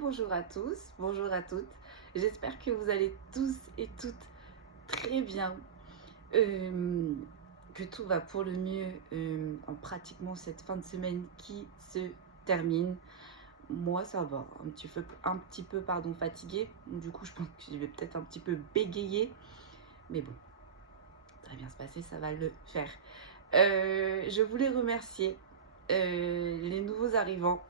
Bonjour à tous, bonjour à toutes. J'espère que vous allez tous et toutes très bien, que tout va pour le mieux en pratiquement cette fin de semaine qui se termine. Moi, ça va, un petit peu pardon, fatiguée. Du coup, je pense que je vais peut-être un petit peu bégayer. Mais bon, ça va bien se passer, ça va le faire. Je voulais remercier les nouveaux arrivants.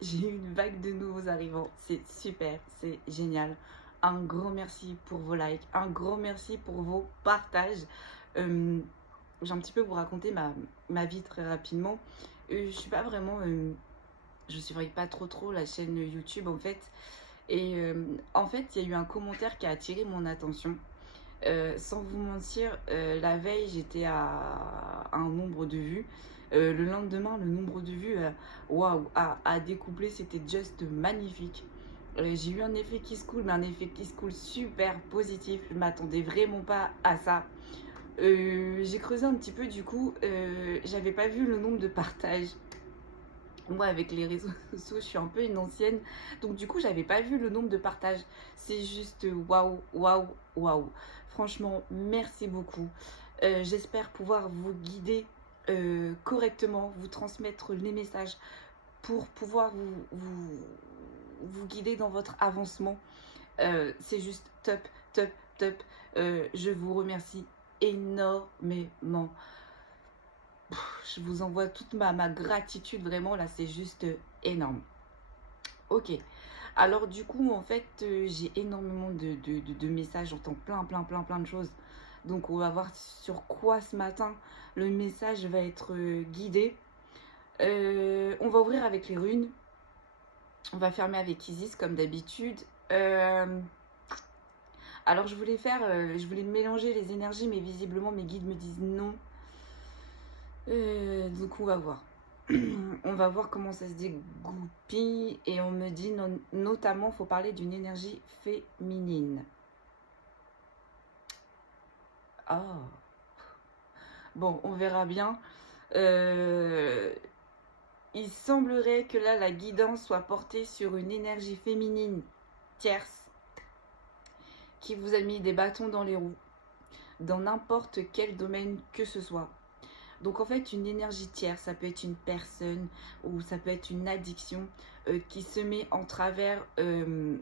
J'ai eu une vague de nouveaux arrivants, c'est super, c'est génial. Un grand merci pour vos likes, un grand merci pour vos partages. J'ai un petit peu vous raconter ma vie très rapidement. Je suis pas vraiment, je surveille pas trop la chaîne YouTube en fait. Et en fait, il y a eu un commentaire qui a attiré mon attention. Sans vous mentir, la veille, j'étais à un nombre de vues. Le lendemain, le nombre de vues waouh, à découpler, c'était juste magnifique. J'ai eu un effet qui se coule, mais un effet qui se coule super positif. Je m'attendais vraiment pas à ça. J'ai creusé un petit peu, du coup, j'avais pas vu le nombre de partages. Moi, avec les réseaux sociaux, je suis un peu une ancienne. Donc, du coup, j'avais pas vu le nombre de partages. C'est juste waouh, waouh, waouh. Franchement, merci beaucoup. J'espère pouvoir vous guider correctement, vous transmettre les messages pour pouvoir vous guider dans votre avancement. C'est juste top, top, top. Je vous remercie énormément. Je vous envoie toute ma gratitude, vraiment, là, c'est juste énorme. Ok, alors du coup, en fait, j'ai énormément de messages, j'entends plein de choses. Donc, on va voir sur quoi ce matin le message va être guidé. On va ouvrir avec les runes. On va fermer avec Isis, comme d'habitude. Alors, je voulais mélanger les énergies, mais visiblement, mes guides me disent non. Donc on va voir. On va voir comment ça se dégoupille. Et on me dit notamment, il faut parler d'une énergie féminine. Ah. Bon, on verra bien. Il semblerait que là, la guidance soit portée sur une énergie féminine tierce qui vous a mis des bâtons dans les roues, dans n'importe quel domaine que ce soit. Donc en fait, une énergie tierce, ça peut être une personne ou ça peut être une addiction qui se met en travers de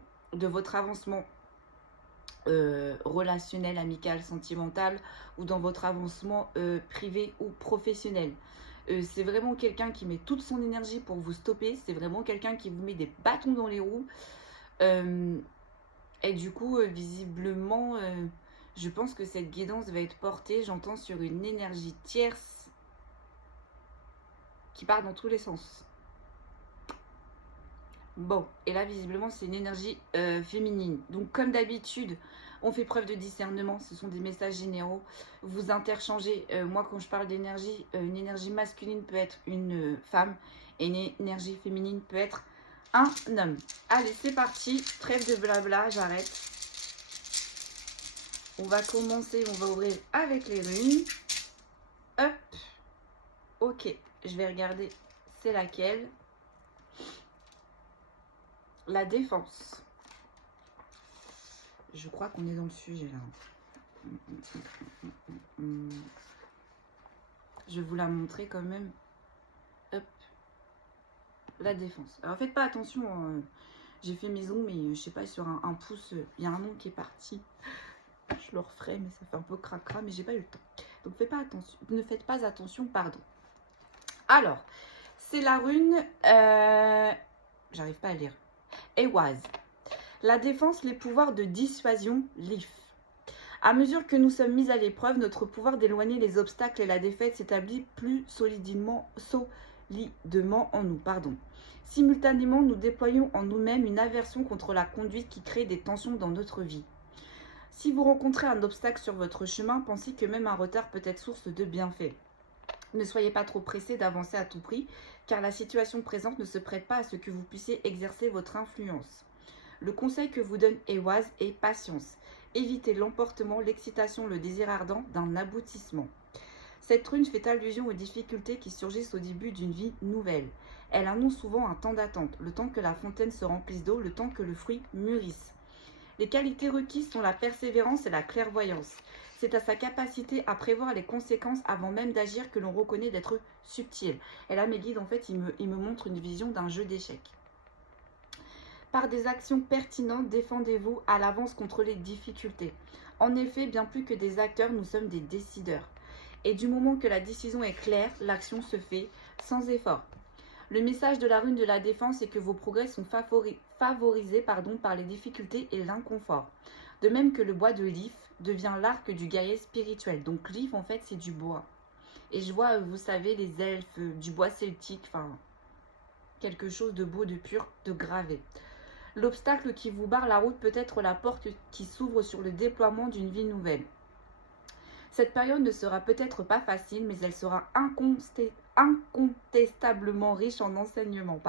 votre avancement relationnel, amical, sentimental ou dans votre avancement privé ou professionnel. C'est vraiment quelqu'un qui met toute son énergie pour vous stopper. C'est vraiment quelqu'un qui vous met des bâtons dans les roues. Et du coup, visiblement, je pense que cette guidance va être portée, j'entends, sur une énergie tierce qui part dans tous les sens. Bon, et là visiblement c'est une énergie féminine. Donc comme d'habitude, on fait preuve de discernement, ce sont des messages généraux. Vous interchangez, moi quand je parle d'énergie, une énergie masculine peut être une femme et une énergie féminine peut être un homme. Allez, c'est parti, trêve de blabla, j'arrête. On va commencer, on va ouvrir avec les runes. Hop, ok. Je vais regarder c'est laquelle. La défense. Je crois qu'on est dans le sujet là. Je vais vous la montrer quand même. Hop. La défense. Alors faites pas attention. J'ai fait mes ongles, mais je sais pas, sur un pouce, il y a un ongle qui est parti. Je le referai, mais ça fait un peu cracra, mais j'ai pas eu le temps. Donc faites pas attention. Ne faites pas attention, pardon. Alors, c'est la rune. J'arrive pas à lire. Ehwaz. La défense, les pouvoirs de dissuasion, Lif. À mesure que nous sommes mis à l'épreuve, notre pouvoir d'éloigner les obstacles et la défaite s'établit plus solidement en nous. Simultanément, nous déployons en nous-mêmes une aversion contre la conduite qui crée des tensions dans notre vie. Si vous rencontrez un obstacle sur votre chemin, pensez que même un retard peut être source de bienfaits. Ne soyez pas trop pressé d'avancer à tout prix, car la situation présente ne se prête pas à ce que vous puissiez exercer votre influence. Le conseil que vous donne Ehwaz est patience. Évitez l'emportement, l'excitation, le désir ardent d'un aboutissement. Cette rune fait allusion aux difficultés qui surgissent au début d'une vie nouvelle. Elle annonce souvent un temps d'attente, le temps que la fontaine se remplisse d'eau, le temps que le fruit mûrisse. Les qualités requises sont la persévérance et la clairvoyance. C'est à sa capacité à prévoir les conséquences avant même d'agir que l'on reconnaît d'être subtil. Et là, mes guides, en fait, ils me montrent une vision d'un jeu d'échecs. Par des actions pertinentes, défendez-vous à l'avance contre les difficultés. En effet, bien plus que des acteurs, nous sommes des décideurs. Et du moment que la décision est claire, l'action se fait sans effort. Le message de la rune de la défense est que vos progrès sont favorisés par les difficultés et l'inconfort. De même que le bois de l'if devient l'arc du guerrier spirituel. Donc l'if, en fait, c'est du bois. Et je vois, vous savez, les elfes, du bois celtique, enfin, quelque chose de beau, de pur, de gravé. L'obstacle qui vous barre la route peut être la porte qui s'ouvre sur le déploiement d'une vie nouvelle. Cette période ne sera peut-être pas facile, mais elle sera incontestablement riche en enseignements.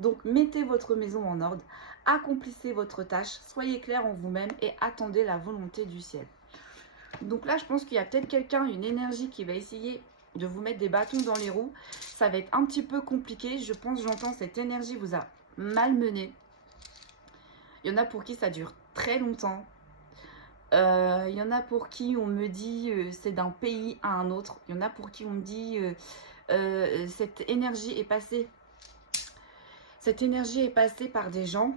Donc, mettez votre maison en ordre, accomplissez votre tâche, soyez clair en vous-même et attendez la volonté du ciel. Donc là, je pense qu'il y a peut-être quelqu'un, une énergie qui va essayer de vous mettre des bâtons dans les roues. Ça va être un petit peu compliqué. Je pense, j'entends, cette énergie vous a malmené. Il y en a pour qui ça dure très longtemps. Il y en a pour qui on me dit c'est d'un pays à un autre. Il y en a pour qui on me dit cette énergie est passée. Cette énergie est passée par des gens.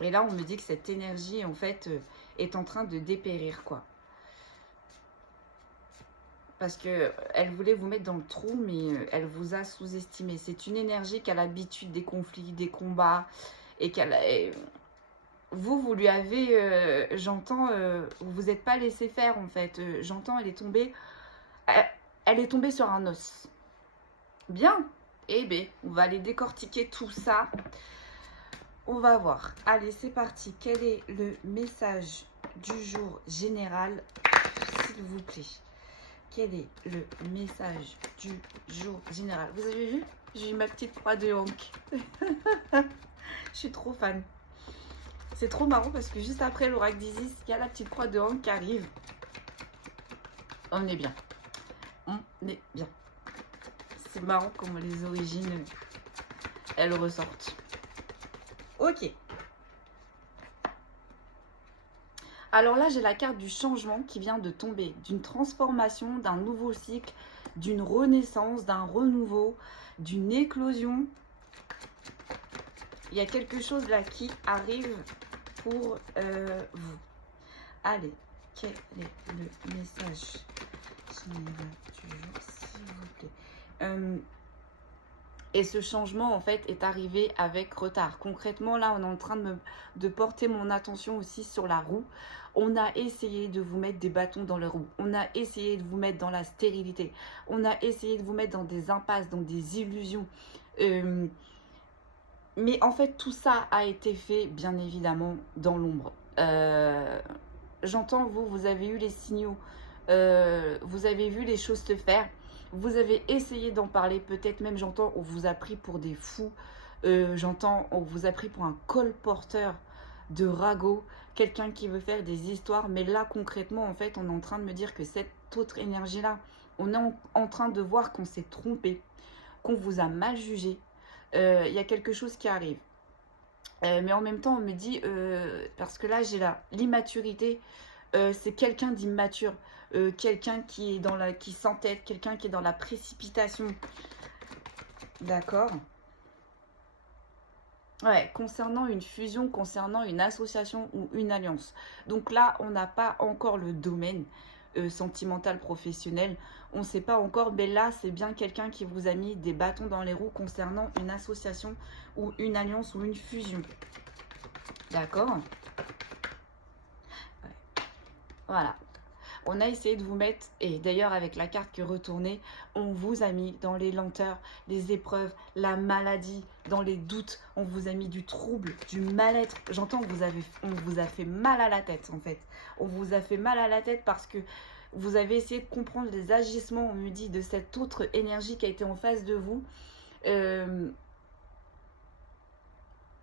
Et là, on me dit que cette énergie, en fait, est en train de dépérir, quoi. Parce qu'elle voulait vous mettre dans le trou, mais elle vous a sous-estimé. C'est une énergie qui a l'habitude des conflits, des combats, et qu'elle... Vous lui avez, j'entends, vous vous êtes pas laissé faire, en fait. J'entends, elle est tombée sur un os. Bien. Eh bien, on va aller décortiquer tout ça. On va voir. Allez, c'est parti. Quel est le message du jour général, s'il vous plaît? Quel est le message du jour général? Vous avez vu? J'ai eu ma petite croix de Hank. Je suis trop fan. C'est trop marrant parce que juste après l'oracle d'Isis, il y a la petite croix de Hank qui arrive. On est bien. On est bien. C'est marrant comment les origines, elles ressortent. Ok. Alors là, j'ai la carte du changement qui vient de tomber, d'une transformation, d'un nouveau cycle, d'une renaissance, d'un renouveau, d'une éclosion. Il y a quelque chose là qui arrive pour vous. Allez, quel est le message général du jour, s'il vous plaît? Et ce changement, en fait, est arrivé avec retard. Concrètement, là, on est en train de porter mon attention aussi sur la roue. On a essayé de vous mettre des bâtons dans les roues. On a essayé de vous mettre dans la stérilité. On a essayé de vous mettre dans des impasses, dans des illusions. Mais en fait, tout ça a été fait, bien évidemment, dans l'ombre. J'entends, vous avez eu les signaux. Vous avez vu les choses se faire. Vous avez essayé d'en parler, peut-être même, j'entends, on vous a pris pour des fous. J'entends, on vous a pris pour un colporteur de ragots, quelqu'un qui veut faire des histoires. Mais là, concrètement, en fait, on est en train de me dire que cette autre énergie-là, on est en train de voir qu'on s'est trompé, qu'on vous a mal jugé. Il y a quelque chose qui arrive. Mais en même temps, on me dit, parce que là, j'ai l'immaturité, c'est quelqu'un d'immature. Quelqu'un qui est qui s'entête, quelqu'un qui est dans la précipitation. D'accord. Ouais, concernant une fusion, concernant une association ou une alliance. Donc là, on n'a pas encore le domaine sentimental professionnel. On ne sait pas encore, mais là, c'est bien quelqu'un qui vous a mis des bâtons dans les roues concernant une association ou une alliance ou une fusion. D'accord. Ouais. Voilà. On a essayé de vous mettre, et d'ailleurs avec la carte qui est retournée, on vous a mis dans les lenteurs, les épreuves, la maladie, dans les doutes, on vous a mis du trouble, du mal-être. J'entends que on vous a fait mal à la tête en fait. On vous a fait mal à la tête parce que vous avez essayé de comprendre les agissements, on me dit, de cette autre énergie qui a été en face de vous.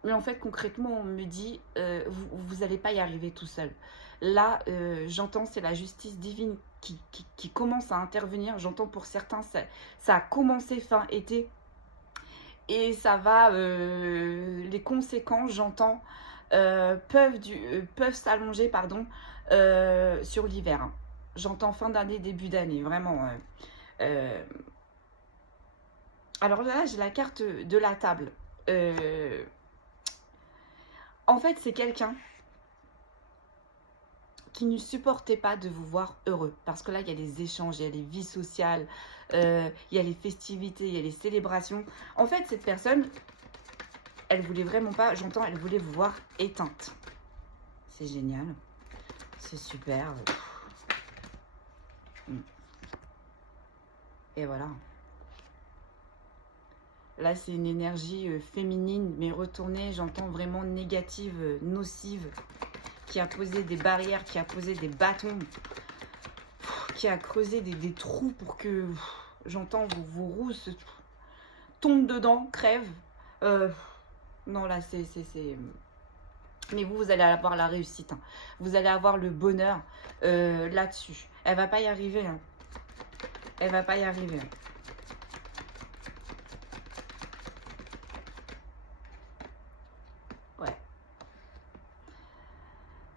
Mais en fait, concrètement, on me dit, vous n'allez pas y arriver tout seul. Là, j'entends, c'est la justice divine qui commence à intervenir. J'entends pour certains, ça a commencé fin été. Et ça va, les conséquences, j'entends, peuvent s'allonger, pardon, sur l'hiver. Hein. J'entends fin d'année, début d'année, vraiment. Alors là, j'ai la carte de la table. En fait, c'est quelqu'un qui ne supportait pas de vous voir heureux. Parce que là, il y a les échanges, il y a les vies sociales, il y a les festivités, il y a les célébrations. En fait, cette personne, elle voulait vraiment pas, j'entends, elle voulait vous voir éteinte. C'est génial. C'est super. Et voilà. Là, c'est une énergie féminine, mais retournée, j'entends vraiment négative, nocive, qui a posé des barrières, qui a posé des bâtons, qui a creusé des trous pour que, j'entends, vos rousses tombent dedans, crèvent. Non, là, c'est... Mais vous allez avoir la réussite. Hein. Vous allez avoir le bonheur là-dessus. Elle va pas y arriver. Hein. Elle va pas y arriver. Hein. Ouais.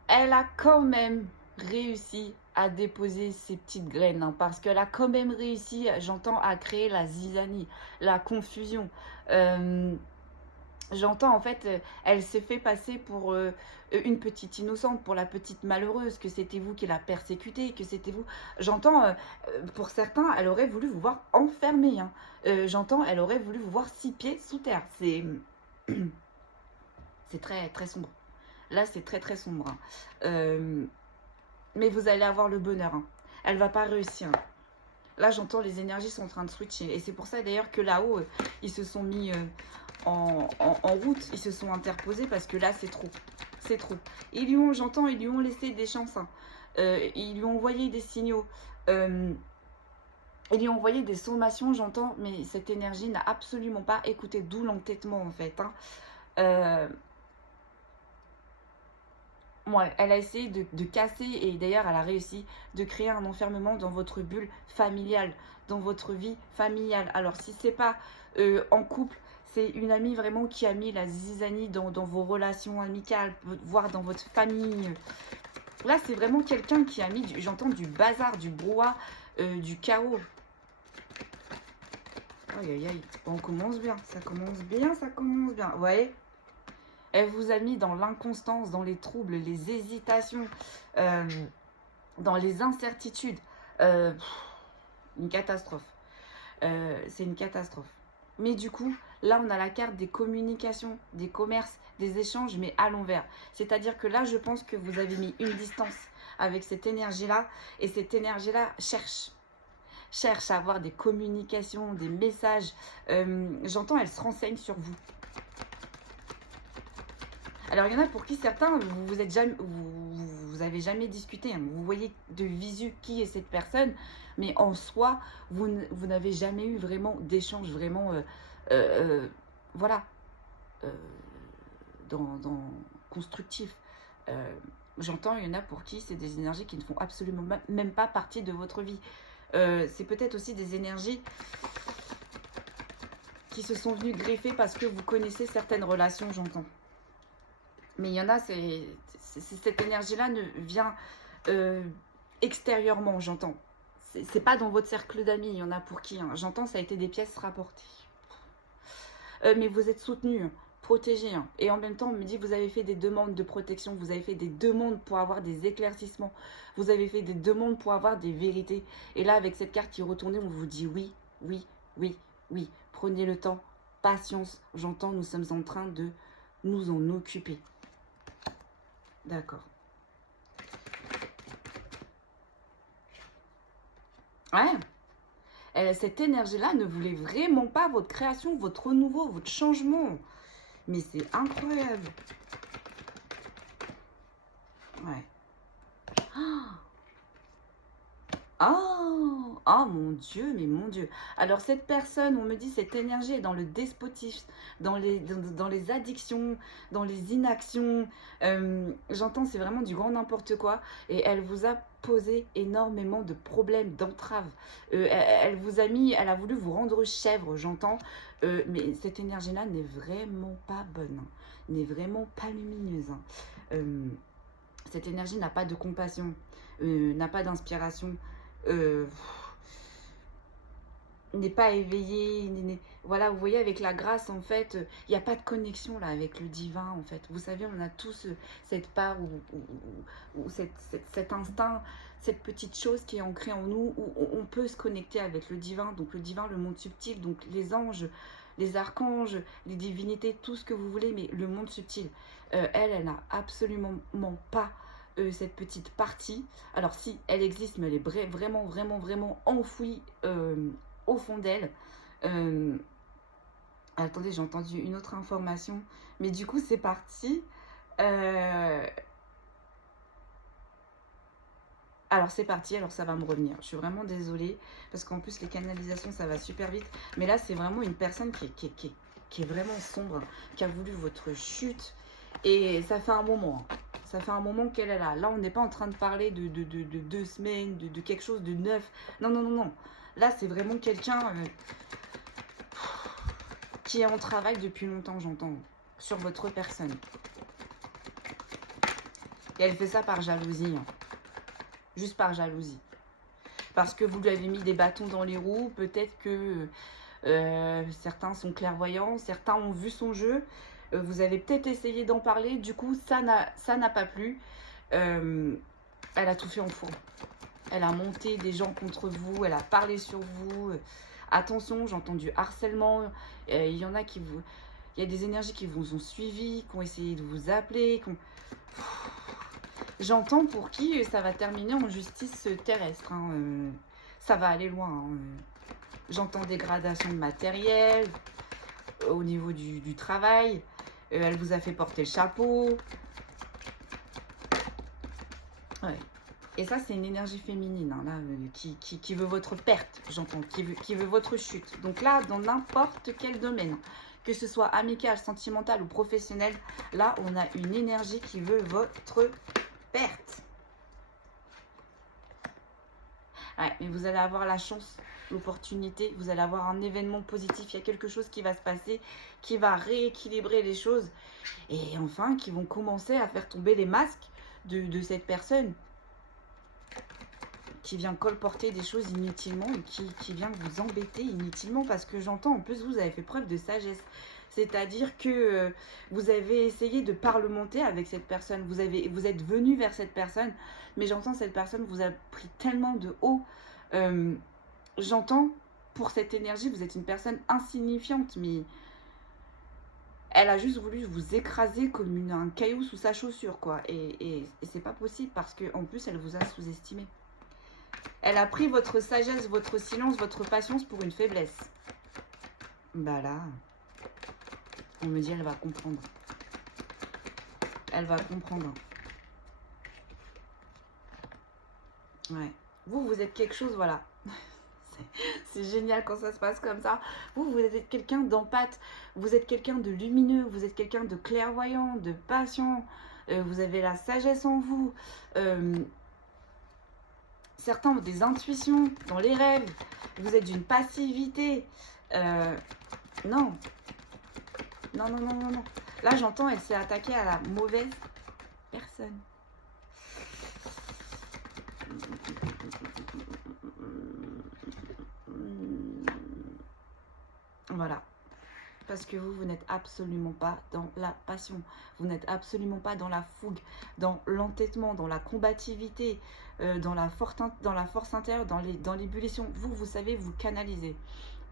Elle a quand même réussi à déposer ses petites graines. Hein, parce qu'elle a quand même réussi, j'entends, à créer la zizanie, la confusion. J'entends en fait, elle s'est fait passer pour une petite innocente, pour la petite malheureuse, que c'était vous qui l'a persécutée, que c'était vous. J'entends, pour certains, elle aurait voulu vous voir enfermé. Hein. J'entends, elle aurait voulu vous voir 6 pieds sous terre. C'est très très sombre. Là, c'est très très sombre. Hein. Mais vous allez avoir le bonheur. Hein. Elle va pas réussir. Hein. Là, j'entends les énergies sont en train de switcher. Et c'est pour ça d'ailleurs que là-haut, ils se sont mis... En route, ils se sont interposés parce que là c'est trop, c'est trop. Ils lui ont, j'entends, ils lui ont laissé des chances, hein. Ils lui ont envoyé des signaux, ils lui ont envoyé des sommations, j'entends, mais cette énergie n'a absolument pas écouté, d'où l'entêtement en fait. Hein. Ouais, elle a essayé de casser et d'ailleurs elle a réussi de créer un enfermement dans votre bulle familiale, dans votre vie familiale. Alors si c'est pas en couple, c'est une amie vraiment qui a mis la zizanie dans vos relations amicales, voire dans votre famille. Là, c'est vraiment quelqu'un qui a mis, j'entends, du bazar, du brouhaha, du chaos. Aïe, aïe, aïe. On commence bien, ça commence bien, ça commence bien. Vous voyez ? Elle vous a mis dans l'inconstance, dans les troubles, les hésitations, dans les incertitudes. Une catastrophe. C'est une catastrophe. Mais du coup, là, on a la carte des communications, des commerces, des échanges, mais à l'envers. C'est-à-dire que là, je pense que vous avez mis une distance avec cette énergie-là. Et cette énergie-là cherche à avoir des communications, des messages. J'entends, elle se renseigne sur vous. Alors, il y en a pour qui certains, vous avez jamais discuté. Hein. Vous voyez de visu qui est cette personne. Mais en soi, vous n'avez jamais eu vraiment d'échange, vraiment, voilà, constructif. J'entends, il y en a pour qui c'est des énergies qui ne font absolument même pas partie de votre vie. C'est peut-être aussi des énergies qui se sont venues greffer parce que vous connaissez certaines relations, j'entends. Mais il y en a, cette énergie-là ne vient extérieurement, j'entends. C'est pas dans votre cercle d'amis, il y en a pour qui. Hein. J'entends, ça a été des pièces rapportées. Mais vous êtes soutenu, hein, protégé. Hein. Et en même temps, on me dit que vous avez fait des demandes de protection, vous avez fait des demandes pour avoir des éclaircissements, vous avez fait des demandes pour avoir des vérités. Et là, avec cette carte qui est retournée, on vous dit oui, oui, oui, oui. Prenez le temps, patience. J'entends, nous sommes en train de nous en occuper. D'accord. Ouais. Cette énergie-là ne voulait vraiment pas votre création, votre renouveau, votre changement. Mais c'est incroyable. Ouais. Oh, oh mon Dieu, mais mon Dieu. Alors cette personne, on me dit, cette énergie est dans le despotisme, dans les addictions, dans les inactions. J'entends, c'est vraiment du grand n'importe quoi. Et elle vous a posé énormément de problèmes, d'entraves. Elle vous a mis, elle a voulu vous rendre chèvre, j'entends. Mais cette énergie-là n'est vraiment pas bonne, hein, n'est vraiment pas lumineuse, hein. Cette énergie n'a pas de compassion, n'a pas d'inspiration. euh, n'est pas éveillé, voilà, vous voyez, avec la grâce, en fait, il n'y a pas de connexion là avec le divin, en fait. Vous savez, on a tous cette part ou cet instinct, cette petite chose qui est ancrée en nous, où on peut se connecter avec le divin, donc le divin, le monde subtil, donc les anges, les archanges, les divinités, tout ce que vous voulez, mais le monde subtil. Elle n'a absolument pas cette petite partie. Alors si, elle existe, mais elle est vraiment enfouie au fond d'elle. Attendez, j'ai entendu une autre information. Mais du coup, c'est parti. Alors c'est parti, alors ça va me revenir. Je suis vraiment désolée, parce qu'en plus les canalisations, ça va super vite. Mais là, c'est vraiment une personne qui est vraiment sombre, qui a voulu votre chute. Et ça fait un moment. Hein. Ça fait un moment qu'elle est là. Là, on n'est pas en train de parler de 2 semaines, de quelque chose de neuf. Non. Là, c'est vraiment quelqu'un qui est en travail depuis longtemps, j'entends, sur votre personne. Et elle fait ça par jalousie. Hein. Juste par jalousie. Parce que vous lui avez mis des bâtons dans les roues. Peut-être que certains sont clairvoyants. Certains ont vu son jeu. Vous avez peut-être essayé d'en parler. Du coup, ça n'a pas plu. Elle a tout fait en four. Elle a monté des gens contre vous. Elle a parlé sur vous. Attention, j'entends du harcèlement. Il y en a qui vous... Il y a des énergies qui vous ont suivi, qui ont essayé de vous appeler, J'entends pour qui ça va terminer en justice terrestre. Hein. Ça va aller loin. Hein. J'entends dégradation de matériel au niveau du travail. Elle vous a fait porter le chapeau. Ouais. Et ça, c'est une énergie féminine, hein, là, qui veut votre perte, j'entends, qui veut votre chute. Donc là, dans n'importe quel domaine, que ce soit amical, sentimental ou professionnel, là, on a une énergie qui veut votre perte. Ouais, mais vous allez avoir la chance, l'opportunité, vous allez avoir un événement positif, il y a quelque chose qui va se passer, qui va rééquilibrer les choses, et enfin, qui vont commencer à faire tomber les masques de cette personne qui vient colporter des choses inutilement et qui vient vous embêter inutilement, parce que j'entends, en plus, vous avez fait preuve de sagesse. C'est-à-dire que vous avez essayé de parlementer avec cette personne, vous êtes venu vers cette personne, mais j'entends cette personne vous a pris tellement de haut. J'entends, pour cette énergie, vous êtes une personne insignifiante, mais elle a juste voulu vous écraser comme un caillou sous sa chaussure, quoi. Et c'est pas possible, parce qu'en plus, elle vous a sous-estimé. Elle a pris votre sagesse, votre silence, votre patience pour une faiblesse. Bah là... On me dit, elle va comprendre. Elle va comprendre. Ouais. Vous êtes quelque chose, voilà. C'est génial quand ça se passe comme ça. Vous êtes quelqu'un d'empathe. Vous êtes quelqu'un de lumineux. Vous êtes quelqu'un de clairvoyant, de patient. Vous avez la sagesse en vous. Certains ont des intuitions dans les rêves. Vous êtes d'une passivité. Non. Non. Là, j'entends, elle s'est attaquée à la mauvaise personne. Voilà. Parce que vous n'êtes absolument pas dans la passion. Vous n'êtes absolument pas dans la fougue, dans l'entêtement, dans la combativité, dans la force intérieure, dans l'ébullition. Vous savez vous canaliser.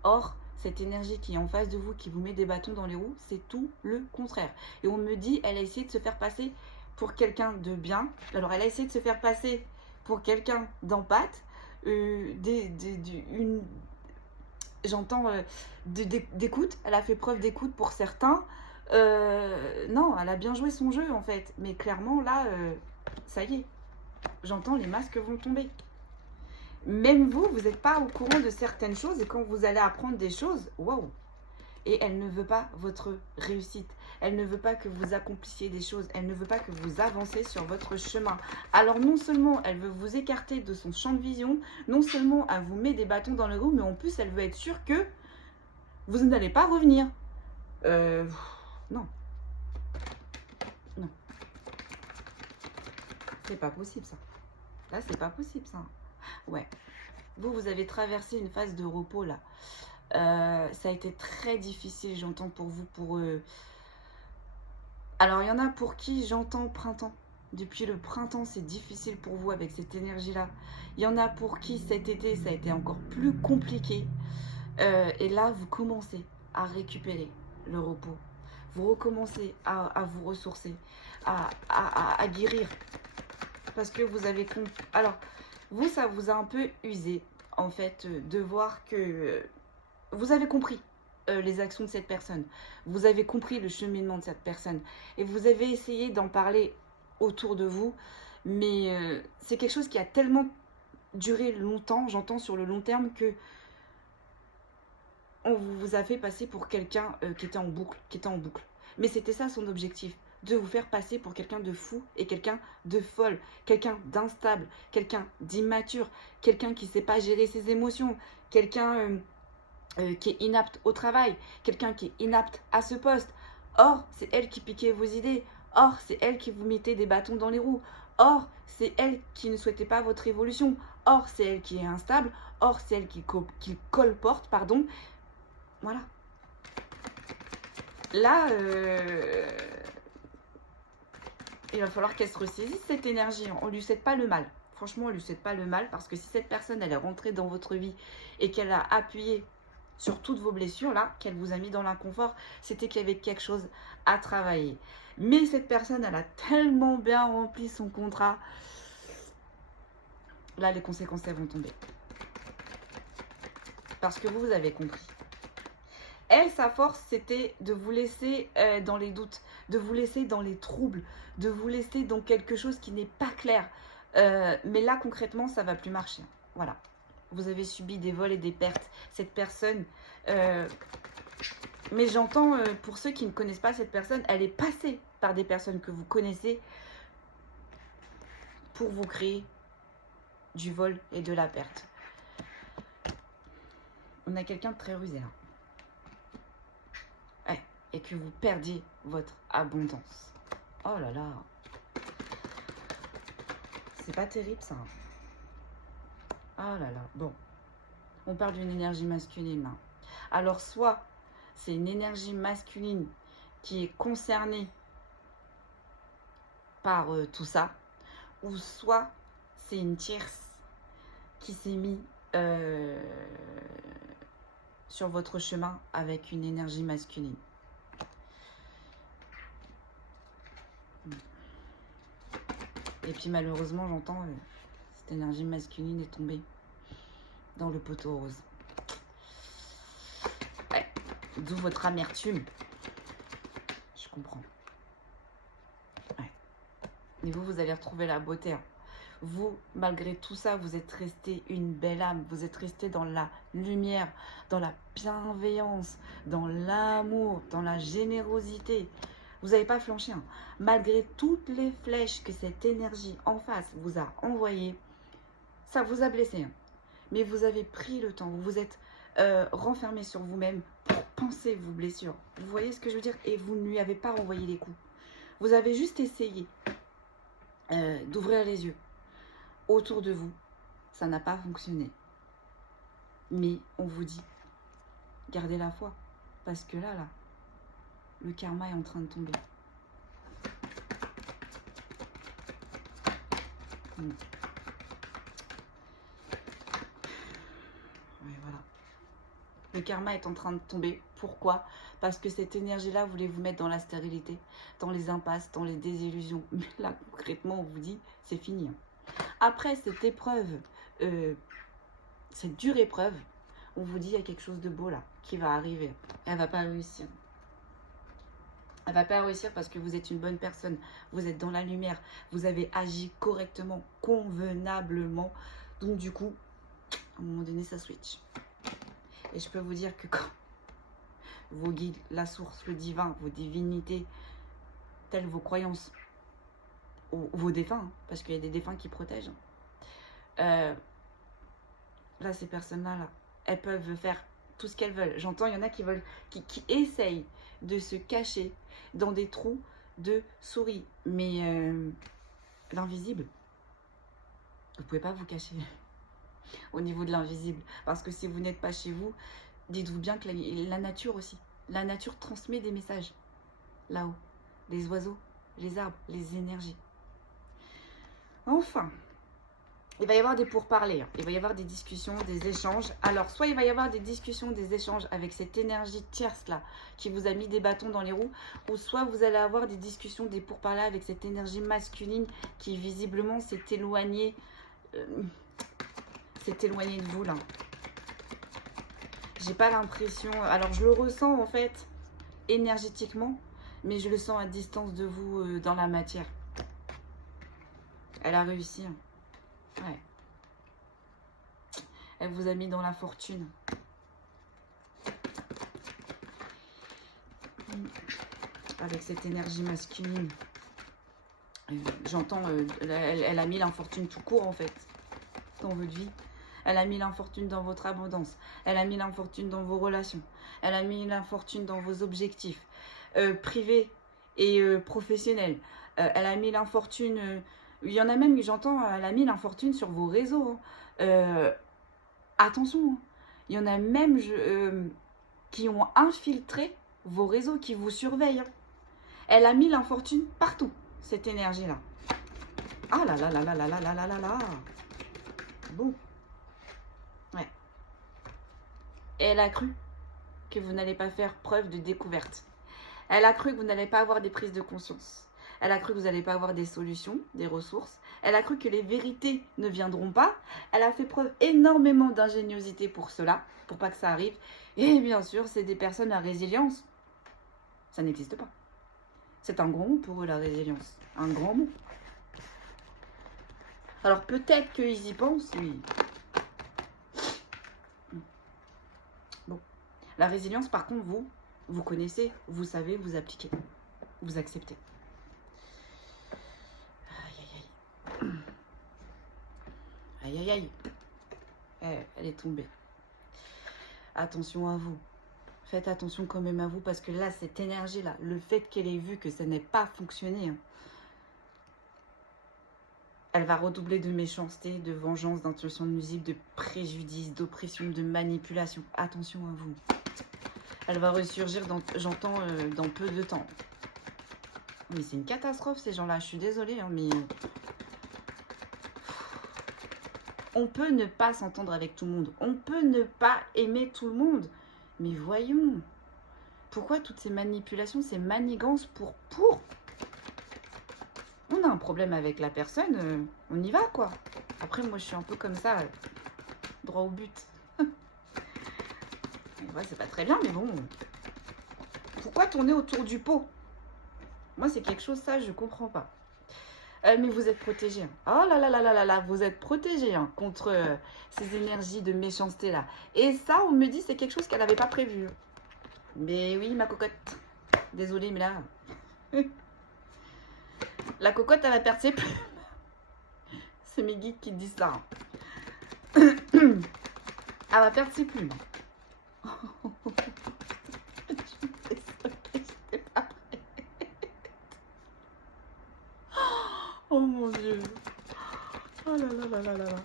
Or, cette énergie qui est en face de vous, qui vous met des bâtons dans les roues, c'est tout le contraire. Et on me dit, elle a essayé de se faire passer pour quelqu'un de bien. Alors, elle a essayé de se faire passer pour quelqu'un d'empathe. J'entends d'écoute. Elle a fait preuve d'écoute pour certains. Non, elle a bien joué son jeu, en fait. Mais clairement, là, ça y est. J'entends, les masques vont tomber. Même vous, vous n'êtes pas au courant de certaines choses et quand vous allez apprendre des choses, waouh! Et elle ne veut pas votre réussite. Elle ne veut pas que vous accomplissiez des choses. Elle ne veut pas que vous avanciez sur votre chemin. Alors non seulement elle veut vous écarter de son champ de vision, non seulement elle vous met des bâtons dans les roues, mais en plus elle veut être sûre que vous n'allez pas revenir. Non. Non. C'est pas possible ça. Là, c'est pas possible ça. Ouais. Vous avez traversé une phase de repos là. Ça a été très difficile, j'entends pour vous, pour eux. Alors, il y en a pour qui j'entends printemps. Depuis le printemps, c'est difficile pour vous avec cette énergie-là. Il y en a pour qui cet été, ça a été encore plus compliqué. Et là, vous commencez à récupérer le repos. Vous recommencez à vous ressourcer, à guérir. Parce que vous avez compris. Alors, vous, ça vous a un peu usé, en fait, de voir que vous avez compris les actions de cette personne. Vous avez compris le cheminement de cette personne. Et vous avez essayé d'en parler autour de vous. Mais c'est quelque chose qui a tellement duré longtemps, j'entends sur le long terme, que on vous a fait passer pour quelqu'un qui était en boucle, Mais c'était ça son objectif, de vous faire passer pour quelqu'un de fou et quelqu'un de folle, quelqu'un d'instable, quelqu'un d'immature, quelqu'un qui ne sait pas gérer ses émotions, quelqu'un qui est inapte au travail, quelqu'un qui est inapte à ce poste. Or, c'est elle qui piquait vos idées. Or, c'est elle qui vous mettait des bâtons dans les roues. Or, c'est elle qui ne souhaitait pas votre évolution. Or, c'est elle qui est instable. Or, c'est elle qui colporte, pardon. Voilà. Là, il va falloir qu'elle se ressaisisse cette énergie. On ne lui souhaite pas le mal. Franchement, on ne lui souhaite pas le mal parce que si cette personne, elle est rentrée dans votre vie et qu'elle a appuyé sur toutes vos blessures, là, qu'elle vous a mis dans l'inconfort, c'était qu'il y avait quelque chose à travailler. Mais cette personne, elle a tellement bien rempli son contrat. Là, les conséquences, elles vont tomber. Parce que vous avez compris. Elle, sa force, c'était de vous laisser dans les doutes, de vous laisser dans les troubles, de vous laisser dans quelque chose qui n'est pas clair. Mais là, concrètement, ça ne va plus marcher. Voilà. Vous avez subi des vols et des pertes. Cette personne... mais j'entends, pour ceux qui ne connaissent pas cette personne, elle est passée par des personnes que vous connaissez pour vous créer du vol et de la perte. On a quelqu'un de très rusé là. Et que vous perdiez votre abondance. Oh là là. C'est pas terrible ça. Oh là là. Bon. On parle d'une énergie masculine là. Alors soit c'est une énergie masculine qui est concernée par tout ça. Ou soit c'est une tierce qui s'est mise sur votre chemin avec une énergie masculine. Et puis malheureusement, j'entends cette énergie masculine est tombée dans le poteau rose. Ouais, d'où votre amertume. Je comprends. Ouais. Et vous allez retrouver la beauté. Hein. Vous, malgré tout ça, vous êtes resté une belle âme. Vous êtes resté dans la lumière, dans la bienveillance, dans l'amour, dans la générosité. Vous n'avez pas flanché. Hein. Malgré toutes les flèches que cette énergie en face vous a envoyées, ça vous a blessé. Hein. Mais vous avez pris le temps. Vous vous êtes renfermé sur vous-même pour penser vos blessures. Vous voyez ce que je veux dire? Et vous ne lui avez pas renvoyé les coups. Vous avez juste essayé d'ouvrir les yeux. Autour de vous, ça n'a pas fonctionné. Mais on vous dit, gardez la foi. Parce que là, le karma est en train de tomber. Oui, voilà. Le karma est en train de tomber. Pourquoi? Parce que cette énergie-là voulait vous mettre dans la stérilité, dans les impasses, dans les désillusions. Mais là, concrètement, on vous dit, c'est fini. Après cette épreuve, cette dure épreuve, on vous dit, il y a quelque chose de beau là, qui va arriver. Elle va pas réussir. Elle va pas réussir parce que vous êtes une bonne personne. Vous êtes dans la lumière. Vous avez agi correctement, convenablement. Donc du coup, un moment donné, ça switch. Et je peux vous dire que quand vos guides, la source, le divin, vos divinités, telles vos croyances, ou vos défunts, parce qu'il y a des défunts qui protègent, là, ces personnes-là, là, elles peuvent faire tout ce qu'elles veulent. J'entends, il y en a qui veulent, qui essayent de se cacher dans des trous de souris. Mais l'invisible, vous pouvez pas vous cacher au niveau de l'invisible. Parce que si vous n'êtes pas chez vous, dites-vous bien que la nature aussi. La nature transmet des messages. Là-haut. Les oiseaux, les arbres, les énergies. Enfin, il va y avoir des pourparlers. Il va y avoir des discussions, des échanges. Alors, soit il va y avoir des discussions, des échanges avec cette énergie tierce-là qui vous a mis des bâtons dans les roues. Ou soit vous allez avoir des discussions, des pourparlers avec cette énergie masculine qui visiblement s'est éloignée. C'est éloigné de vous là. J'ai pas l'impression. Alors je le ressens en fait énergétiquement, mais je le sens à distance de vous dans la matière. Elle a réussi. Ouais. Elle vous a mis dans la fortune. Avec cette énergie masculine. J'entends, elle a mis l'infortune tout court en fait dans votre vie. Elle a mis l'infortune dans votre abondance. Elle a mis l'infortune dans vos relations. Elle a mis l'infortune dans vos objectifs privés et professionnels. Elle a mis l'infortune... il y en a même, j'entends, elle a mis l'infortune sur vos réseaux. Attention, hein. Il y en a même qui ont infiltré vos réseaux, qui vous surveillent. Hein. Elle a mis l'infortune partout, cette énergie-là. Ah là là là là là là là là là là. Bon. Ouais. Et elle a cru que vous n'allez pas faire preuve de découverte. Elle a cru que vous n'allez pas avoir des prises de conscience. Elle a cru que vous n'allez pas avoir des solutions, des ressources. Elle a cru que les vérités ne viendront pas. Elle a fait preuve énormément d'ingéniosité pour cela, pour pas que ça arrive. Et bien sûr, c'est des personnes à résilience. Ça n'existe pas. C'est un grand mot pour eux, la résilience. Un grand mot. Alors peut-être qu'ils y pensent, oui. Bon. La résilience, par contre, vous connaissez, vous savez, vous appliquez. Vous acceptez. Aïe, aïe, aïe. Aïe, aïe, aïe. Elle est tombée. Attention à vous. Faites attention quand même à vous, parce que là, cette énergie-là, le fait qu'elle ait vu que ça n'ait pas fonctionné, hein, elle va redoubler de méchanceté, de vengeance, d'intention nuisible, de préjudice, d'oppression, de manipulation. Attention à vous. Elle va ressurgir, j'entends, dans peu de temps. Mais c'est une catastrophe, ces gens-là. Je suis désolée, hein, mais... on peut ne pas s'entendre avec tout le monde. On peut ne pas aimer tout le monde. Mais voyons. Pourquoi toutes ces manipulations, ces manigances pour... On a un problème avec la personne, on y va, quoi. Après, moi, je suis un peu comme ça, droit au but. Ouais, c'est pas très bien, mais bon. Pourquoi tourner autour du pot? Moi, c'est quelque chose, ça, je comprends pas. Mais vous êtes protégés. Hein. Oh là là là là là là, vous êtes protégés hein, contre ces énergies de méchanceté, là. Et ça, on me dit, c'est quelque chose qu'elle n'avait pas prévu. Mais oui, ma cocotte. Désolée, mais là... La cocotte, elle va perdre ses plumes. C'est mes guides qui disent ça. Elle va perdre ses plumes. Oh mon Dieu. Oh là là là là là là.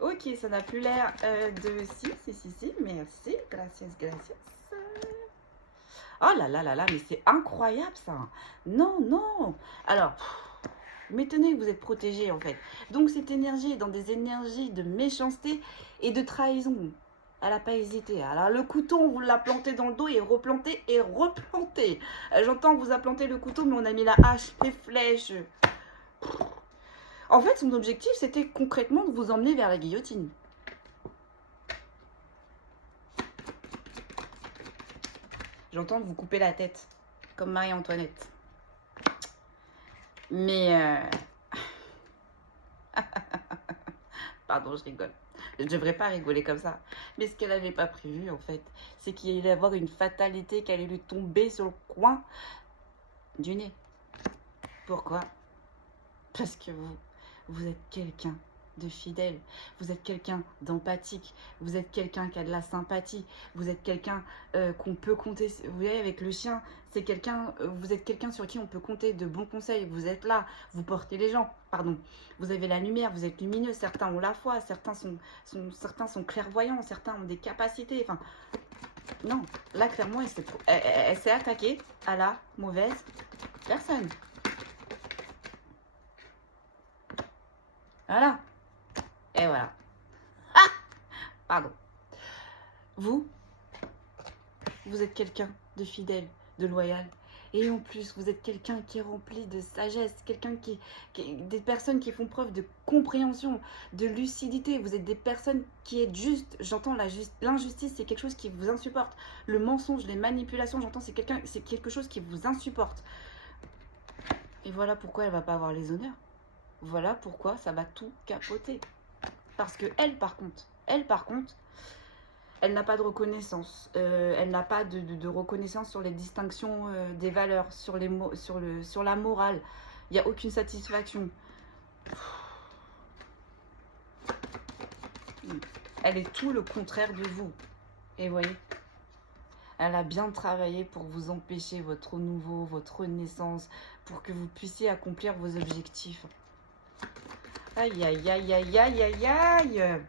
Ok, ça n'a plus l'air de... Si, merci. Gracias, gracias. Oh là là là là, mais c'est incroyable ça. Non, non. Alors, m'étonnez que vous êtes protégés en fait. Donc cette énergie est dans des énergies de méchanceté et de trahison. Elle n'a pas hésité. Alors le couteau, on vous l'a planté dans le dos et replanté et replanté. J'entends que vous a planté le couteau, mais on a mis la hache, les flèches. En fait, son objectif, c'était concrètement de vous emmener vers la guillotine. J'entends que vous coupez la tête, comme Marie-Antoinette. Mais... Pardon, je rigole. Je devrais pas rigoler comme ça. Mais ce qu'elle n'avait pas prévu, en fait, c'est qu'il allait y avoir une fatalité, qu'elle allait lui tomber sur le coin du nez. Pourquoi? Parce que vous êtes quelqu'un de fidèle, vous êtes quelqu'un d'empathique, vous êtes quelqu'un qui a de la sympathie, vous êtes quelqu'un qu'on peut compter. Vous voyez, avec le chien, c'est quelqu'un, vous êtes quelqu'un sur qui on peut compter de bons conseils. Vous êtes là, vous portez les gens, pardon. Vous avez la lumière, vous êtes lumineux. Certains ont la foi, certains sont clairvoyants, certains ont des capacités. Enfin, non, là clairement, elle s'est attaquée à la mauvaise personne. Voilà. Et voilà. Ah, pardon. Vous êtes quelqu'un de fidèle, de loyal. Et en plus, vous êtes quelqu'un qui est rempli de sagesse, quelqu'un des personnes qui font preuve de compréhension, de lucidité. Vous êtes des personnes qui êtes justes. J'entends l'injustice, c'est quelque chose qui vous insupporte. Le mensonge, les manipulations, j'entends, c'est quelque chose qui vous insupporte. Et voilà pourquoi elle va pas avoir les honneurs. Voilà pourquoi ça va tout capoter. Parce que elle, par contre, elle n'a pas de reconnaissance. Elle n'a pas de reconnaissance sur les distinctions des valeurs, sur la morale. Il n'y a aucune satisfaction. Elle est tout le contraire de vous. Et vous voyez, elle a bien travaillé pour vous empêcher votre renouveau, votre renaissance, pour que vous puissiez accomplir vos objectifs. Aïe, aïe, aïe, aïe, aïe, aïe, aïe.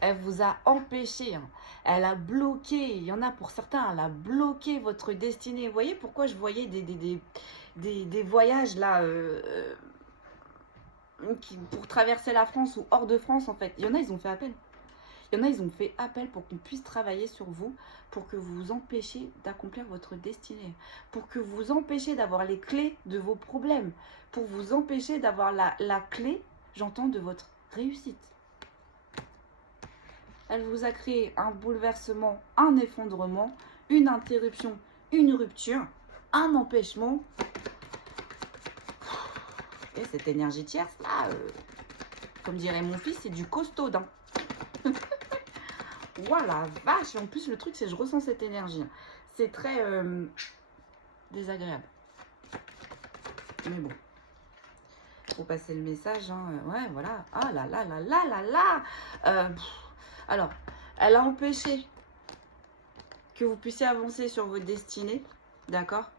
Elle vous a empêché, hein. Elle a bloqué, il y en a pour certains, elle a bloqué votre destinée. Vous voyez pourquoi je voyais des voyages là, pour traverser la France ou hors de France en fait. Il y en a, ils ont fait appel. Il y en a, ils ont fait appel pour qu'on puisse travailler sur vous, pour que vous vous empêchiez d'accomplir votre destinée, pour que vous vous empêchiez d'avoir les clés de vos problèmes, pour vous empêcher d'avoir la clé, j'entends, de votre réussite. Elle vous a créé un bouleversement, un effondrement, une interruption, une rupture, un empêchement. Et cette énergie tierce, là, comme dirait mon fils, c'est du costaud. Voilà, vache. Et en plus, le truc, c'est que je ressens cette énergie. C'est très désagréable. Mais bon. Faut passer le message, hein. Ouais, voilà. Ah là là là là là là. Alors, elle a empêché que vous puissiez avancer sur votre destinée, d'accord?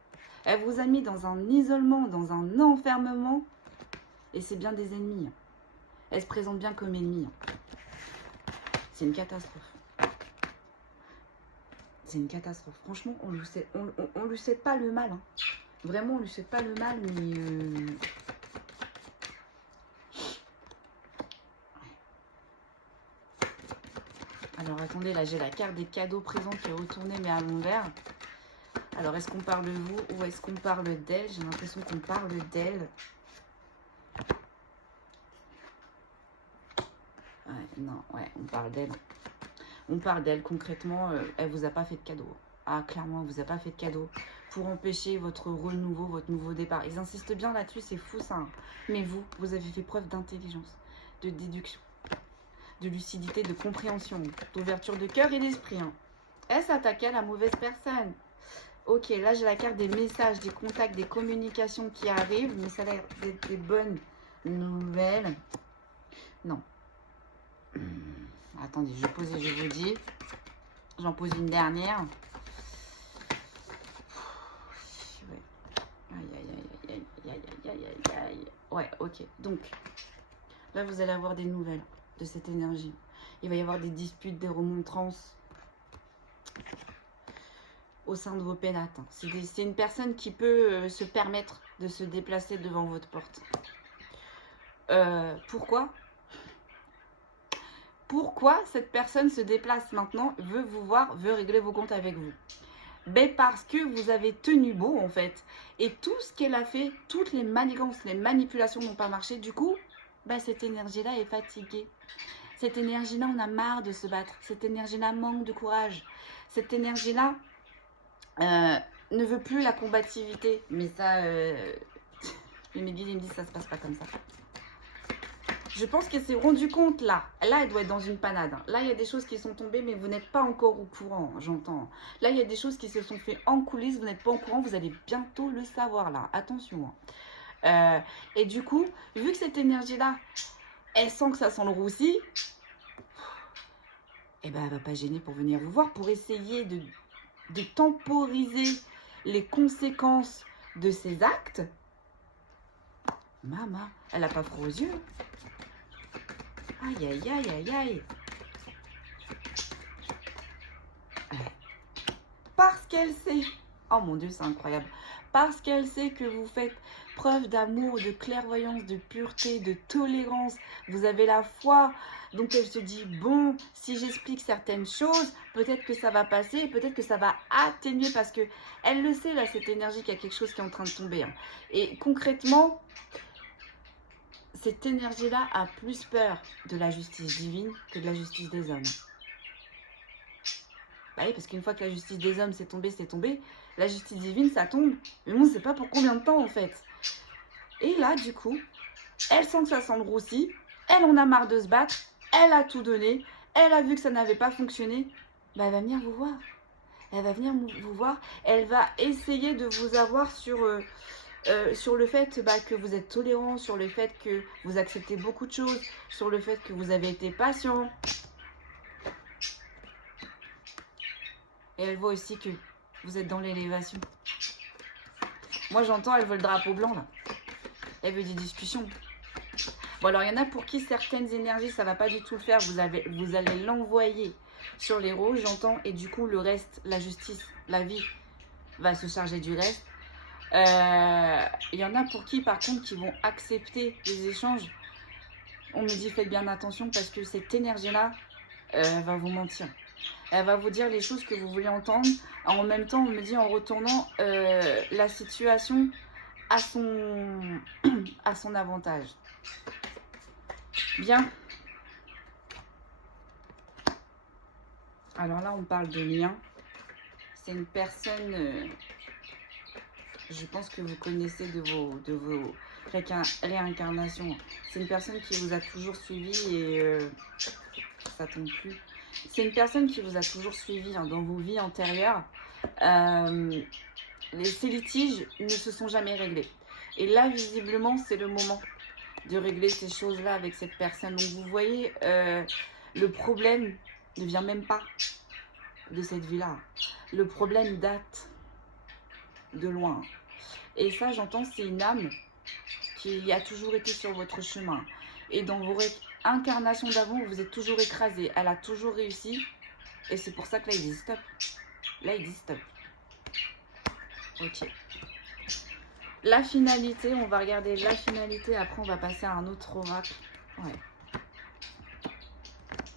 Elle vous a mis dans un isolement, dans un enfermement, et c'est bien des ennemis. Elle se présente bien comme ennemie. C'est une catastrophe. C'est une catastrophe. Franchement, on lui souhaite pas le mal. Hein. Vraiment, on lui souhaite pas le mal, mais... Alors, attendez, là, j'ai la carte des cadeaux présents qui est retournée, mais à l'envers. Alors, est-ce qu'on parle de vous ou est-ce qu'on parle d'elle? J'ai l'impression qu'on parle d'elle. Ouais, non, ouais, on parle d'elle. On parle d'elle, concrètement, elle vous a pas fait de cadeau. Ah, clairement, elle vous a pas fait de cadeau pour empêcher votre renouveau, votre nouveau départ. Ils insistent bien là-dessus, c'est fou ça. Hein. Mais vous avez fait preuve d'intelligence, de déduction, de lucidité, de compréhension, d'ouverture de cœur et d'esprit. Hein. Elle s'attaquait à la mauvaise personne. Ok, là j'ai la carte des messages, des contacts, des communications qui arrivent, mais ça a l'air d'être des bonnes nouvelles. Non. Attendez, je pose et je vous dis. J'en pose une dernière. Ouais. Aïe, aïe, aïe, aïe, aïe, aïe, aïe, aïe, aïe. Ouais, ok. Donc, là, vous allez avoir des nouvelles de cette énergie. Il va y avoir des disputes, des remontrances au sein de vos pénates. C'est une personne qui peut se permettre de se déplacer devant votre porte. Pourquoi ? Pourquoi cette personne se déplace maintenant, veut vous voir, veut régler vos comptes avec vous? Ben parce que vous avez tenu bon en fait. Et tout ce qu'elle a fait, toutes les manigances, les manipulations n'ont pas marché. Du coup, ben cette énergie-là est fatiguée. Cette énergie-là, on a marre de se battre. Cette énergie-là manque de courage. Cette énergie-là ne veut plus la combativité. Mais ça, mes guides ils me disent ça se passe pas comme ça. Je pense qu'elle s'est rendue compte là. Là, elle doit être dans une panade. Là, il y a des choses qui sont tombées, mais vous n'êtes pas encore au courant, j'entends. Là, il y a des choses qui se sont faites en coulisses, vous n'êtes pas au courant, vous allez bientôt le savoir là. Attention. Et du coup, vu que cette énergie-là, elle sent que ça sent le roussi, eh ben, elle va pas gêner pour venir vous voir, pour essayer de temporiser les conséquences de ses actes. Maman, elle n'a pas froid aux yeux. Aïe, aïe, aïe, aïe, aïe. Parce qu'elle sait, oh mon Dieu, c'est incroyable, parce qu'elle sait que vous faites preuve d'amour, de clairvoyance, de pureté, de tolérance, vous avez la foi, donc elle se dit, bon, si j'explique certaines choses, peut-être que ça va passer, peut-être que ça va atténuer, parce que elle le sait, là, cette énergie, qu'il y a quelque chose qui est en train de tomber. Hein. Et concrètement, cette énergie-là a plus peur de la justice divine que de la justice des hommes. Bah oui, parce qu'une fois que la justice des hommes c'est tombé, la justice divine ça tombe, mais on ne sait pas pour combien de temps en fait. Et là, du coup, elle sent que ça sent le roussi, elle en a marre de se battre, elle a tout donné, elle a vu que ça n'avait pas fonctionné, bah elle va venir vous voir. Elle va venir vous voir, elle va essayer de vous avoir sur le fait que vous êtes tolérant, sur le fait que vous acceptez beaucoup de choses, sur le fait que vous avez été patient. Et elle voit aussi que vous êtes dans l'élévation. Moi, j'entends, elle veut le drapeau blanc, là. Elle veut des discussions. Bon, alors, il y en a pour qui certaines énergies, ça ne va pas du tout le faire. Vous allez l'envoyer sur les roses, j'entends. Et du coup, le reste, la justice, la vie, va se charger du reste. Il y en a pour qui, par contre, qui vont accepter les échanges. On me dit, faites bien attention parce que cette énergie-là va vous mentir. Elle va vous dire les choses que vous voulez entendre. En même temps, on me dit en retournant la situation à son avantage. Bien. Alors là, on parle de lien. C'est une personne, je pense que vous connaissez de vos réincarnations. C'est une personne qui vous a toujours suivi et ça tombe plus. C'est une personne qui vous a toujours suivi dans vos vies antérieures. Ces litiges ne se sont jamais réglés. Et là, visiblement, c'est le moment de régler ces choses-là avec cette personne. Donc, vous voyez, le problème ne vient même pas de cette vie-là. Le problème date de loin. Et ça, j'entends, c'est une âme qui a toujours été sur votre chemin. Et dans vos incarnations d'avant, vous êtes toujours écrasé. Elle a toujours réussi. Et c'est pour ça que là, il dit stop. Là, il dit stop. Ok. La finalité, on va regarder la finalité. Après, on va passer à un autre oracle. Ouais.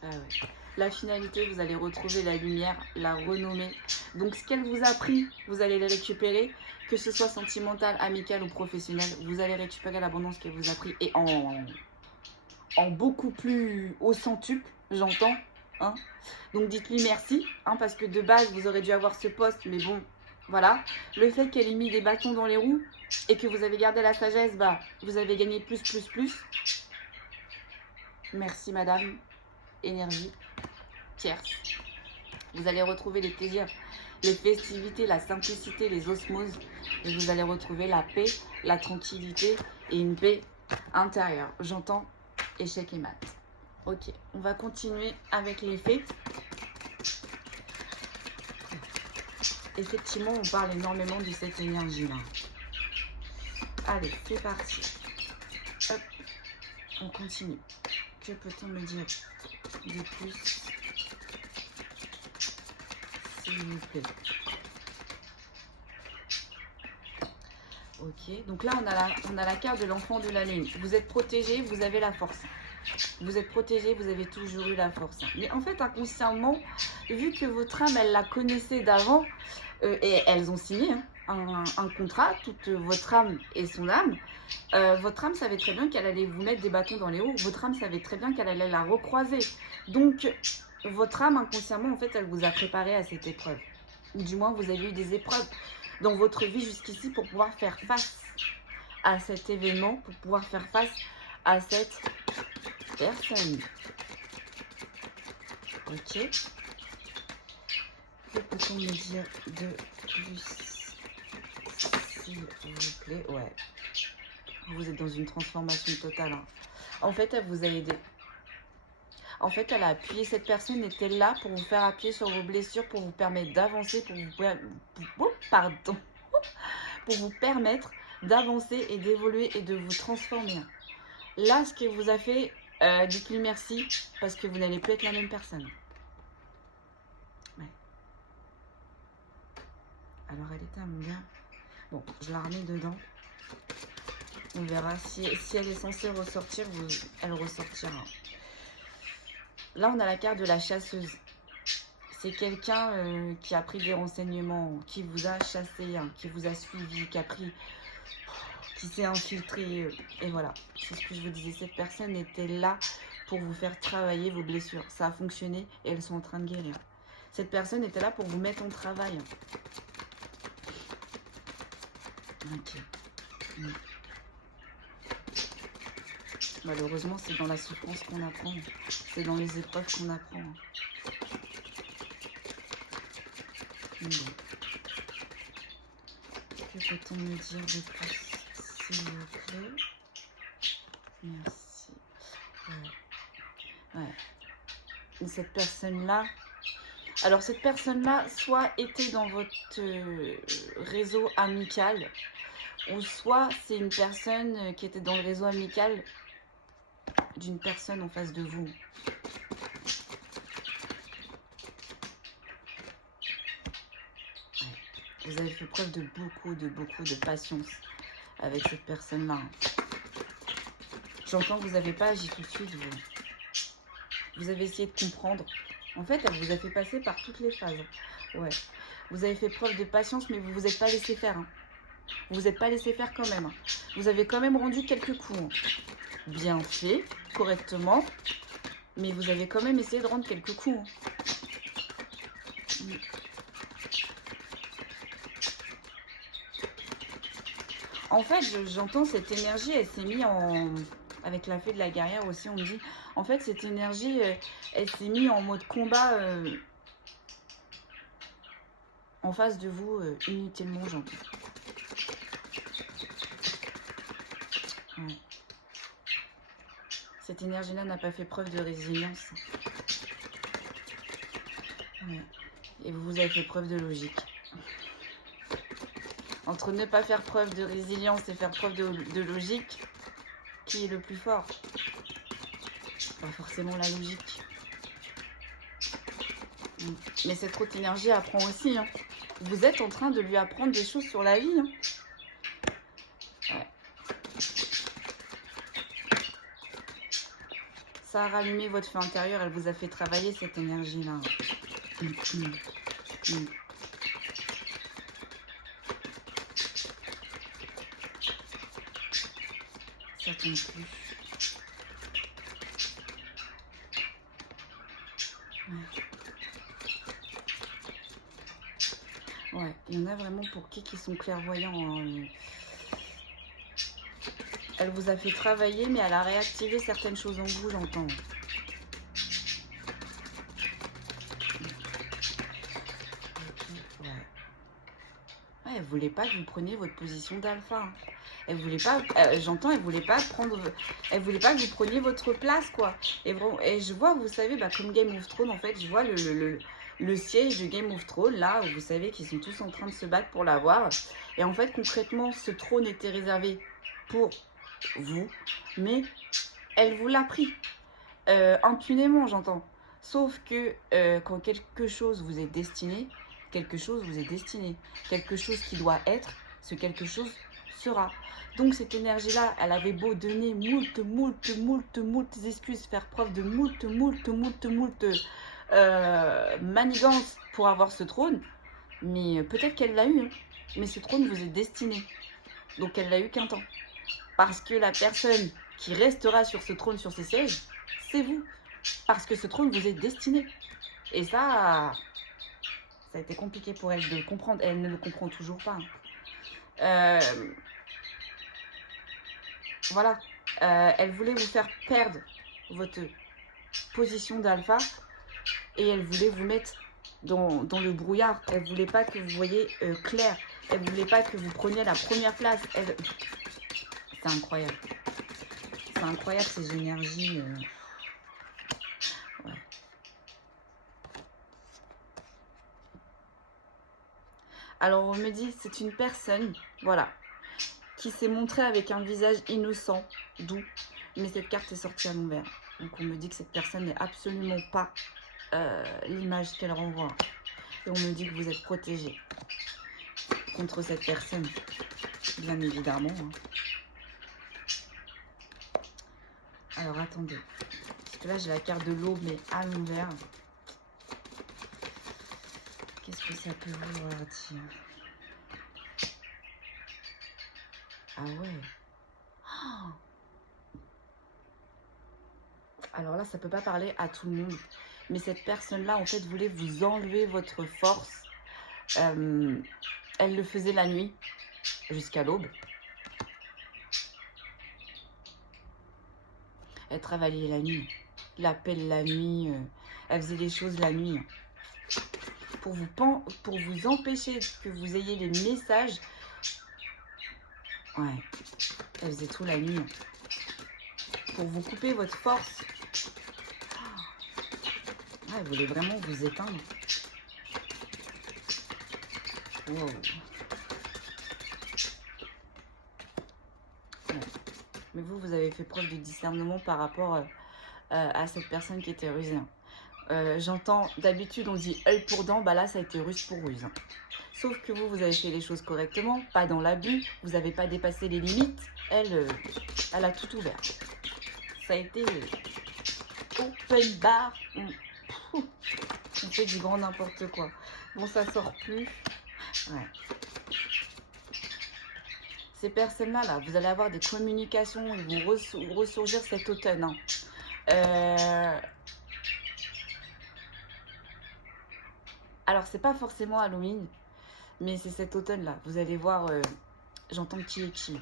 Ah ouais. La finalité, vous allez retrouver la lumière, la renommer. Donc, ce qu'elle vous a pris, vous allez le récupérer. Que ce soit sentimental, amical ou professionnel, vous allez récupérer l'abondance qu'elle vous a pris. Et en beaucoup plus au centuple, j'entends. Hein. Donc, dites-lui merci. Hein, parce que de base, vous aurez dû avoir ce poste. Mais bon, voilà. Le fait qu'elle ait mis des bâtons dans les roues et que vous avez gardé la sagesse, bah, vous avez gagné plus. Merci, madame. Énergie. Tierce. Vous allez retrouver les plaisirs, les festivités, la simplicité, les osmoses. Et vous allez retrouver la paix, la tranquillité et une paix intérieure. J'entends échec et mat. Ok, on va continuer avec les faits. Effectivement, on parle énormément de cette énergie-là. Allez, c'est parti. Hop, on continue. Que peut-on me dire de plus, s'il vous plaît? Ok, donc là on a la carte de l'enfant de la lune. Vous êtes protégé, vous avez la force. Vous êtes protégé, vous avez toujours eu la force. Mais en fait, inconsciemment, vu que votre âme, elle la connaissait d'avant, et elles ont signé un contrat, toute votre âme et son âme, votre âme savait très bien qu'elle allait vous mettre des bâtons dans les roues. Votre âme savait très bien qu'elle allait la recroiser. Donc, votre âme, inconsciemment, en fait, elle vous a préparé à cette épreuve. Ou du moins, vous avez eu des épreuves dans votre vie jusqu'ici pour pouvoir faire face à cet événement, pour pouvoir faire face à cette personne. Ok. Que peut-on me dire de plus, s'il vous plaît? Ouais. Vous êtes dans une transformation totale. Hein. En fait, elle vous a aidé. En fait, elle a appuyé. Cette personne était là pour vous faire appuyer sur vos blessures, pour vous permettre d'avancer, pardon, pour vous permettre d'avancer et d'évoluer et de vous transformer. Là, ce qu'elle vous a fait, dites-lui merci parce que vous n'allez plus être la même personne. Ouais. Alors, elle était à mon gars. Bon, je la remets dedans. On verra si elle est censée ressortir, elle ressortira. Là, on a la carte de la chasseuse. C'est quelqu'un qui a pris des renseignements, qui vous a chassé, hein, qui vous a suivi, qui s'est infiltré. Et voilà, c'est ce que je vous disais. Cette personne était là pour vous faire travailler vos blessures. Ça a fonctionné et elles sont en train de guérir. Cette personne était là pour vous mettre en travail. Ok. Malheureusement, c'est dans la souffrance qu'on apprend. C'est dans les épreuves qu'on apprend. Bon. Que peut-on me dire de plus, s'il vous plaît? Merci. Ouais. Cette personne-là... Alors, cette personne-là, soit était dans votre réseau amical, ou soit c'est une personne qui était dans le réseau amical d'une personne en face de vous. Ouais. Vous avez fait preuve de beaucoup de patience avec cette personne-là. J'entends que vous n'avez pas agi tout de suite, vous. Vous avez essayé de comprendre. En fait, elle vous a fait passer par toutes les phases. Ouais. Vous avez fait preuve de patience, mais vous ne vous êtes pas laissé faire. Hein. Vous vous êtes pas laissé faire quand même. Hein. Vous avez quand même rendu quelques coups. Hein. Bien fait, correctement. Mais vous avez quand même essayé de rendre quelques coups. Hein. En fait, j'entends cette énergie, elle s'est mise en... Avec la fée de la guerrière aussi, on me dit... En fait, cette énergie, elle s'est mise en mode combat en face de vous, inutilement, j'entends. Ouais. Cette énergie-là n'a pas fait preuve de résilience. Ouais. Et vous avez fait preuve de logique. Entre ne pas faire preuve de résilience et faire preuve de logique, qui est le plus fort? Pas forcément la logique. Mais cette haute énergie apprend aussi. Hein. Vous êtes en train de lui apprendre des choses sur la vie. Hein. Ouais. Ça a rallumé votre feu intérieur. Elle vous a fait travailler cette énergie-là. Ça tombe plus. Ouais, il y en a vraiment pour qui sont clairvoyants. Hein. Elle vous a fait travailler, mais elle a réactivé certaines choses en vous, j'entends. Ouais. Ouais, elle voulait pas que vous preniez votre position d'alpha. Hein. Elle voulait pas, j'entends, elle voulait pas prendre, elle voulait pas que vous preniez votre place, quoi. Et je vois, vous savez, bah, comme Game of Thrones, en fait, je vois le siège de Game of Thrones, là, où vous savez qu'ils sont tous en train de se battre pour l'avoir. Et en fait, concrètement, ce trône était réservé pour vous, mais elle vous l'a pris. Impunément, j'entends. Sauf que quand quelque chose vous est destiné, quelque chose vous est destiné. Quelque chose qui doit être, ce quelque chose sera. Donc cette énergie-là, elle avait beau donner moult excuses, faire preuve de moult manigance pour avoir ce trône, mais peut-être qu'elle l'a eu, hein. Mais ce trône vous est destiné. Donc elle l'a eu qu'un temps. Parce que la personne qui restera sur ce trône, sur ce siège, c'est vous. Parce que ce trône vous est destiné. Et ça a été compliqué pour elle de le comprendre. Elle ne le comprend toujours pas. Voilà. Elle voulait vous faire perdre votre position d'alpha et elle voulait vous mettre dans le brouillard. Elle voulait pas que vous voyez clair. Elle voulait pas que vous preniez la première place. C'est incroyable. C'est incroyable ces énergies. Ouais. Alors on me dit c'est une personne, voilà, qui s'est montrée avec un visage innocent, doux, mais cette carte est sortie à l'envers. Donc on me dit que cette personne n'est absolument pas l'image qu'elle renvoie. Et on me dit que vous êtes protégé contre cette personne, bien évidemment. Alors attendez, parce que là j'ai la carte de l'aube mais à l'envers. Qu'est-ce que ça peut vouloir dire? Ah ouais. Oh. Alors là, ça peut pas parler à tout le monde. Mais cette personne-là, en fait, voulait vous enlever votre force. Elle le faisait la nuit, jusqu'à l'aube. Elle travaillait la nuit. L'appel la nuit. Elle faisait des choses la nuit. Pour vous empêcher que vous ayez les messages. Ouais. Elle faisait tout la nuit. Pour vous couper votre force. Ah, elle voulait vraiment vous éteindre. Wow. Ouais. Mais vous avez fait preuve de discernement par rapport à cette personne qui était rusée. J'entends, d'habitude on dit œil pour dent, bah là ça a été ruse pour ruse. Sauf que vous avez fait les choses correctement, pas dans l'abus, vous n'avez pas dépassé les limites. Elle a tout ouvert. Ça a été open bar. On fait du grand n'importe quoi. Bon, ça sort plus. Ouais. Ces personnes-là, là, vous allez avoir des communications, ils vont ressurgir cet automne. Hein. Alors, c'est pas forcément Halloween, mais c'est cet automne-là. Vous allez voir, j'entends qui est qui.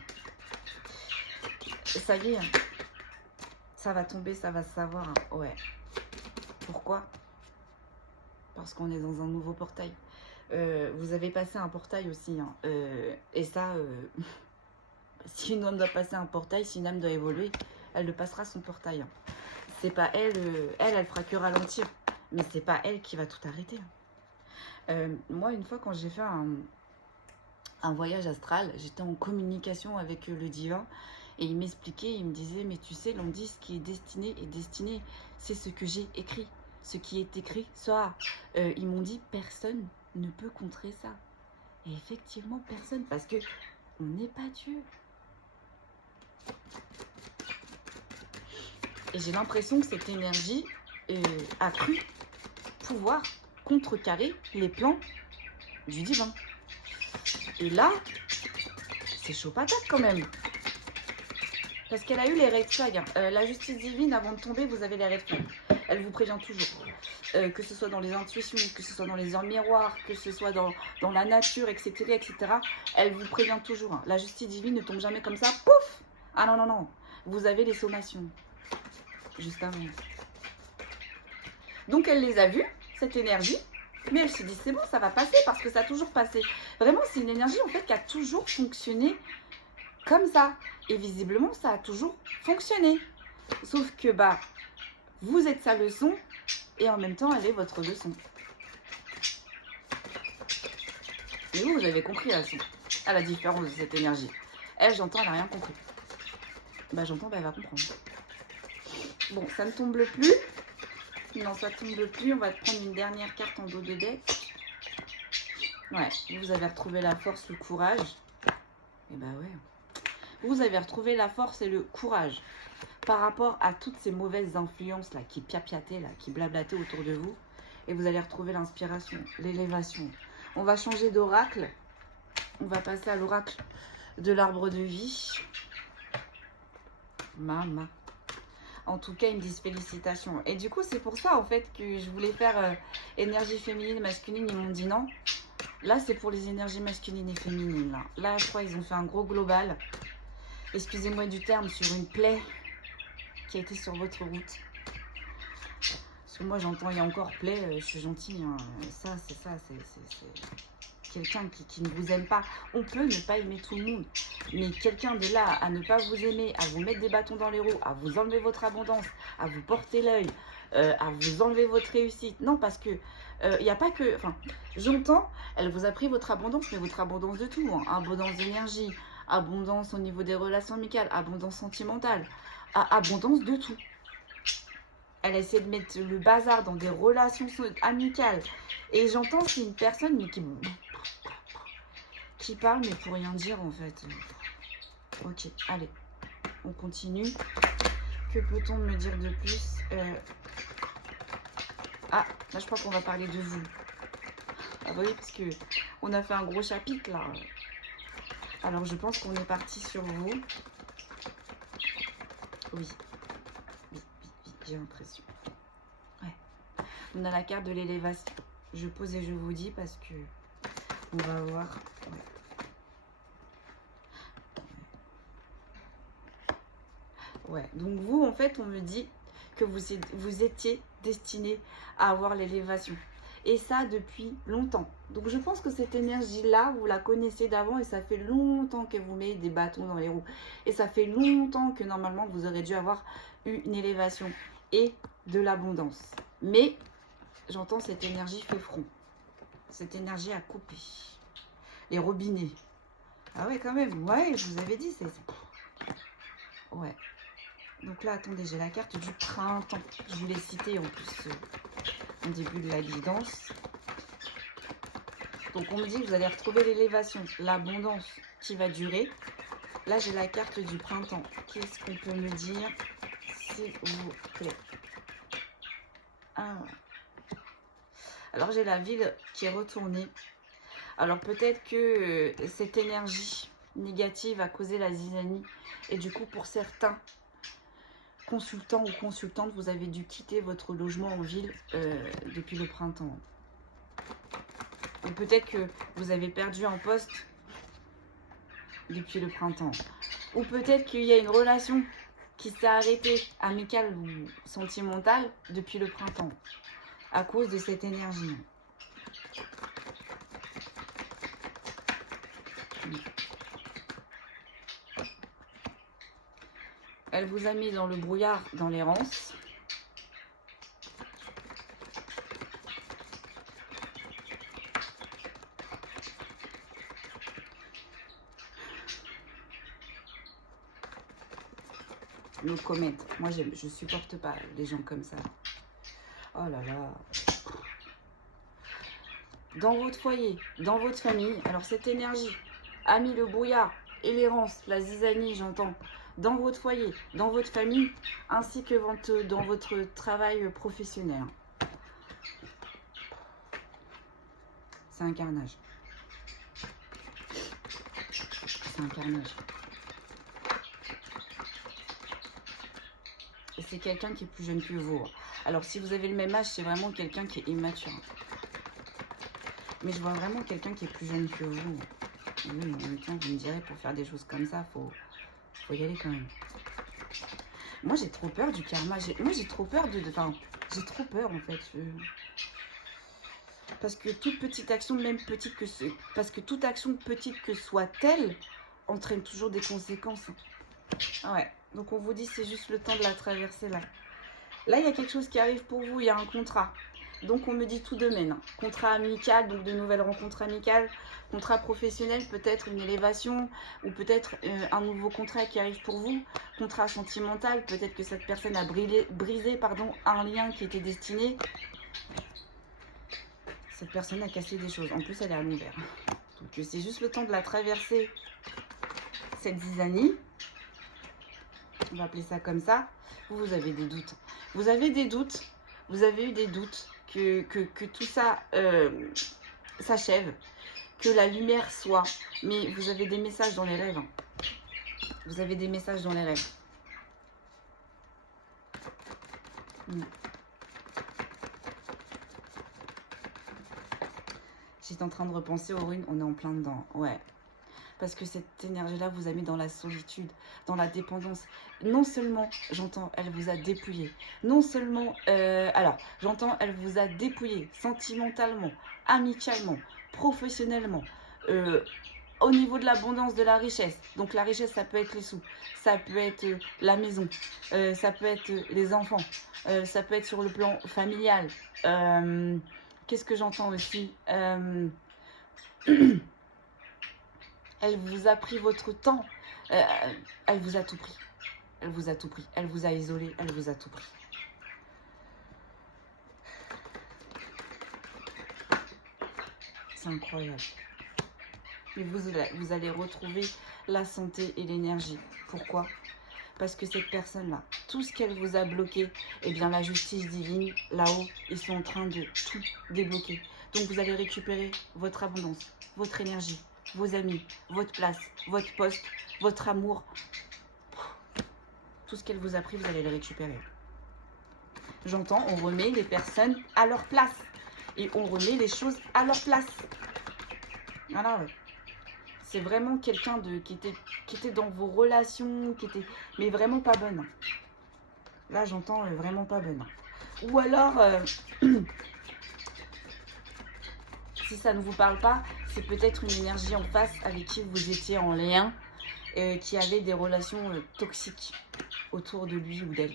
Ça y est, hein. Ça va tomber, ça va se savoir. Hein. Ouais. Pourquoi? Parce qu'on est dans un nouveau portail. Vous avez passé un portail aussi. Hein. Et ça, si une âme doit passer un portail, si une âme doit évoluer, elle le passera son portail. Hein. C'est pas elle, elle fera que ralentir. Mais c'est pas elle qui va tout arrêter. Moi, une fois, quand j'ai fait un voyage astral, j'étais en communication avec le divin. Et il m'expliquait, il me disait, mais tu sais, l'on dit ce qui est destiné. C'est ce que j'ai écrit. Ce qui est écrit sera. Ils m'ont dit, personne ne peut contrer ça. Et effectivement, personne, parce que on n'est pas Dieu. Et j'ai l'impression que cette énergie a cru pouvoir contrecarrer les plans du divin. Et là, c'est chaud patate quand même. Parce qu'elle a eu les red flags. Hein. La justice divine, avant de tomber, vous avez les red flags. Elle vous prévient toujours. Que ce soit dans les intuitions, que ce soit dans les heures miroirs, que ce soit dans la nature, etc., etc. Elle vous prévient toujours. Hein. La justice divine ne tombe jamais comme ça. Pouf! Ah non, non, non. Vous avez les sommations. Juste avant. Donc elle les a vues, cette énergie. Mais elle se dit, c'est bon, ça va passer parce que ça a toujours passé. Vraiment, c'est une énergie en fait qui a toujours fonctionné comme ça. Et visiblement, ça a toujours fonctionné. Sauf que, bah, vous êtes sa leçon et en même temps, elle est votre leçon. Et vous avez compris la leçon. À la différence de cette énergie. Elle, j'entends, elle n'a rien compris. Bah, j'entends, bah, elle va comprendre. Bon, ça ne tombe plus. Non, ça tombe plus. On va prendre une dernière carte en dos de deck. Ouais, vous avez retrouvé la force, le courage. Et bah ouais. Vous avez retrouvé la force et le courage par rapport à toutes ces mauvaises influences là qui piapiataient, là, qui blablataient autour de vous. Et vous allez retrouver l'inspiration, l'élévation. On va changer d'oracle. On va passer à l'oracle de l'arbre de vie. Mama. En tout cas, ils me disent félicitations. Et du coup, c'est pour ça, en fait, que je voulais faire énergie féminine, masculine. Ils m'ont dit non. Là, c'est pour les énergies masculines et féminines. Là, je crois qu'ils ont fait un gros global. excusez-moi du terme, sur une plaie qui a été sur votre route. Parce que moi j'entends il y a encore plaie, je suis gentille, hein. Ça c'est quelqu'un qui ne vous aime pas. On peut ne pas aimer tout le monde, mais quelqu'un de là à ne pas vous aimer, à vous mettre des bâtons dans les roues, à vous enlever votre abondance, à vous porter l'œil, à vous enlever votre réussite. Non, parce que il n'y a pas que... Enfin, j'entends, elle vous a pris votre abondance, mais votre abondance de tout, hein. Abondance d'énergie, abondance au niveau des relations amicales, abondance sentimentale, abondance de tout. Elle essaie de mettre le bazar dans des relations amicales. Et j'entends, c'est une personne mais qui parle, mais pour rien dire en fait. Ok, allez, on continue. Que peut-on me dire de plus? Ah, là je crois qu'on va parler de vous. Ah bah oui, parce que on a fait un gros chapitre là. Alors je pense qu'on est parti sur vous. Oui, j'ai l'impression. Ouais. On a la carte de l'élévation. Je pose et je vous dis parce que on va voir. Ouais. Donc vous, en fait, on me dit que vous étiez destiné à avoir l'élévation. Et ça depuis longtemps. Donc je pense que cette énergie-là, vous la connaissez d'avant et ça fait longtemps qu'elle vous met des bâtons dans les roues. Et ça fait longtemps que normalement, vous aurez dû avoir une élévation et de l'abondance. Mais j'entends cette énergie fait front. Cette énergie a coupé. Les robinets. Ah ouais, quand même. Ouais, je vous avais dit, c'est... Ouais. Donc là, attendez, j'ai la carte du printemps. Je vous l'ai citée en plus au début de la guidance. Donc on me dit que vous allez retrouver l'élévation, l'abondance qui va durer. Là, j'ai la carte du printemps. Qu'est-ce qu'on peut me dire, s'il vous plaît? Ah. Alors j'ai la ville qui est retournée. Alors peut-être que cette énergie négative a causé la zizanie. Et du coup, pour certains consultants ou consultantes, vous avez dû quitter votre logement en ville depuis le printemps. Ou peut-être que vous avez perdu un poste depuis le printemps. Ou peut-être qu'il y a une relation qui s'est arrêtée, amicale ou sentimentale, depuis le printemps. À cause de cette énergie. Elle vous a mis dans le brouillard, dans l'errance. No comment. Moi, je supporte pas les gens comme ça. Oh là là. Dans votre foyer, dans votre famille, alors cette énergie a mis le brouillard et l'errance, la zizanie, j'entends, dans votre foyer, dans votre famille, ainsi que dans votre travail professionnel. C'est un carnage. C'est un carnage. Et c'est quelqu'un qui est plus jeune que vous. Alors si vous avez le même âge, c'est vraiment quelqu'un qui est immature. Mais je vois vraiment quelqu'un qui est plus jeune que vous. Oui, en même temps, vous me direz, pour faire des choses comme ça, faut y aller quand même. Moi, j'ai trop peur du karma. Moi, j'ai trop peur Enfin, j'ai trop peur, en fait. Parce que toute petite action, même petite que ce... Parce que toute action, petite que soit-elle, entraîne toujours des conséquences. Ouais. Donc, on vous dit, c'est juste le temps de la traverser, là. Là, il y a quelque chose qui arrive pour vous. Il y a un contrat. Donc, on me dit tout domaine. Contrat amical, donc de nouvelles rencontres amicales. Contrat professionnel, peut-être une élévation. Ou peut-être un nouveau contrat qui arrive pour vous. Contrat sentimental, peut-être que cette personne a brisé un lien qui était destiné. Cette personne a cassé des choses. En plus, elle est à l'envers. Donc, c'est juste le temps de la traverser. Cette zizanie. On va appeler ça comme ça. Vous avez des doutes. Vous avez des doutes. Vous avez eu des doutes. Que tout ça s'achève, que la lumière soit. Mais vous avez des messages dans les rêves. Hein. Vous avez des messages dans les rêves. J'étais en train de repenser aux runes, on est en plein dedans. Ouais. Parce que cette énergie-là vous a mis dans la solitude, dans la dépendance. Non seulement, j'entends, elle vous a dépouillé. Non seulement, alors, j'entends, elle vous a dépouillé sentimentalement, amicalement, professionnellement, au niveau de l'abondance, de la richesse. Donc la richesse, ça peut être les sous, ça peut être la maison, ça peut être les enfants, ça peut être sur le plan familial. Qu'est-ce que j'entends aussi Elle vous a pris votre temps. Elle vous a tout pris. Elle vous a tout pris. Elle vous a isolé. Elle vous a tout pris. C'est incroyable. Et vous allez retrouver la santé et l'énergie. Pourquoi? Parce que cette personne-là, tout ce qu'elle vous a bloqué, eh bien la justice divine, là-haut, ils sont en train de tout débloquer. Donc vous allez récupérer votre abondance, votre énergie, vos amis, votre place, votre poste, votre amour. Tout ce qu'elle vous a pris, vous allez le récupérer. J'entends, on remet les personnes à leur place. Et on remet les choses à leur place. Voilà, ouais. C'est vraiment quelqu'un qui était dans vos relations, mais vraiment pas bonne. Là, j'entends vraiment pas bonne. Ou alors, si ça ne vous parle pas, c'est peut-être une énergie en face avec qui vous étiez en lien, qui avait des relations toxiques autour de lui ou d'elle.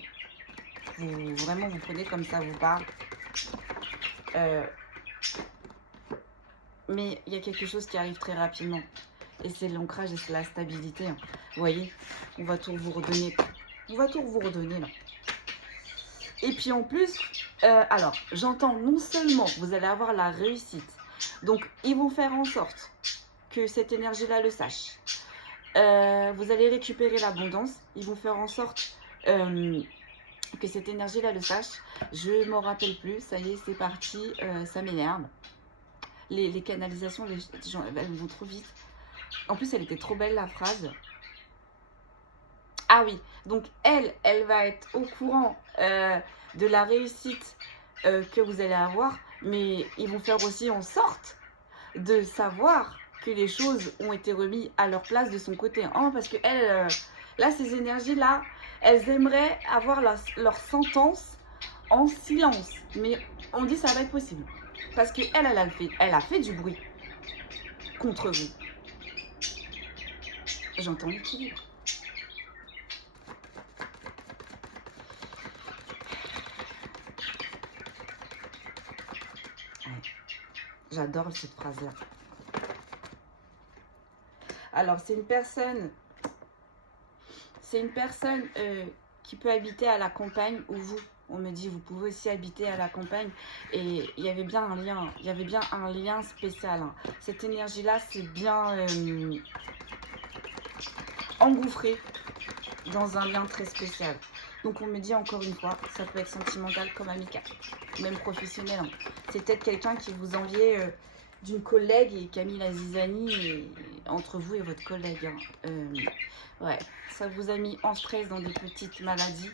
Vraiment, vous prenez comme ça vous parle. Mais il y a quelque chose qui arrive très rapidement. Et c'est l'ancrage et c'est la stabilité. Hein. Vous voyez, on va tout vous redonner. On va tout vous redonner là. Et puis en plus, alors, j'entends non seulement vous allez avoir la réussite. Donc, ils vont faire en sorte que cette énergie-là le sache. Vous allez récupérer l'abondance. Ils vont faire en sorte que cette énergie-là le sache. Je m'en rappelle plus. Ça y est, c'est parti. Ça m'énerve. Les canalisations, les gens, elles vont trop vite. En plus, elle était trop belle, la phrase. Ah oui, donc elle va être au courant de la réussite que vous allez avoir. Mais ils vont faire aussi en sorte de savoir que les choses ont été remises à leur place de son côté. Hein, parce que elle, là, ces énergies-là, elles aimeraient avoir leur sentence en silence. Mais on dit que ça va être possible. Parce qu'elle, elle a fait du bruit contre vous. J'entends l'équilibre. Ouais. J'adore cette phrase-là. Alors, c'est une personne qui peut habiter à la campagne ou vous. On me dit, vous pouvez aussi habiter à la campagne. Et il y avait bien un lien. Il y avait bien un lien spécial. Hein. Cette énergie-là, c'est bien engouffré dans un lien très spécial. Donc, on me dit encore une fois, ça peut être sentimental comme amical. Même professionnel. Hein. C'est peut-être quelqu'un qui vous enviait d'une collègue et qui a mis la zizanie entre vous et votre collègue. Hein. Ouais, ça vous a mis en stress dans des petites maladies.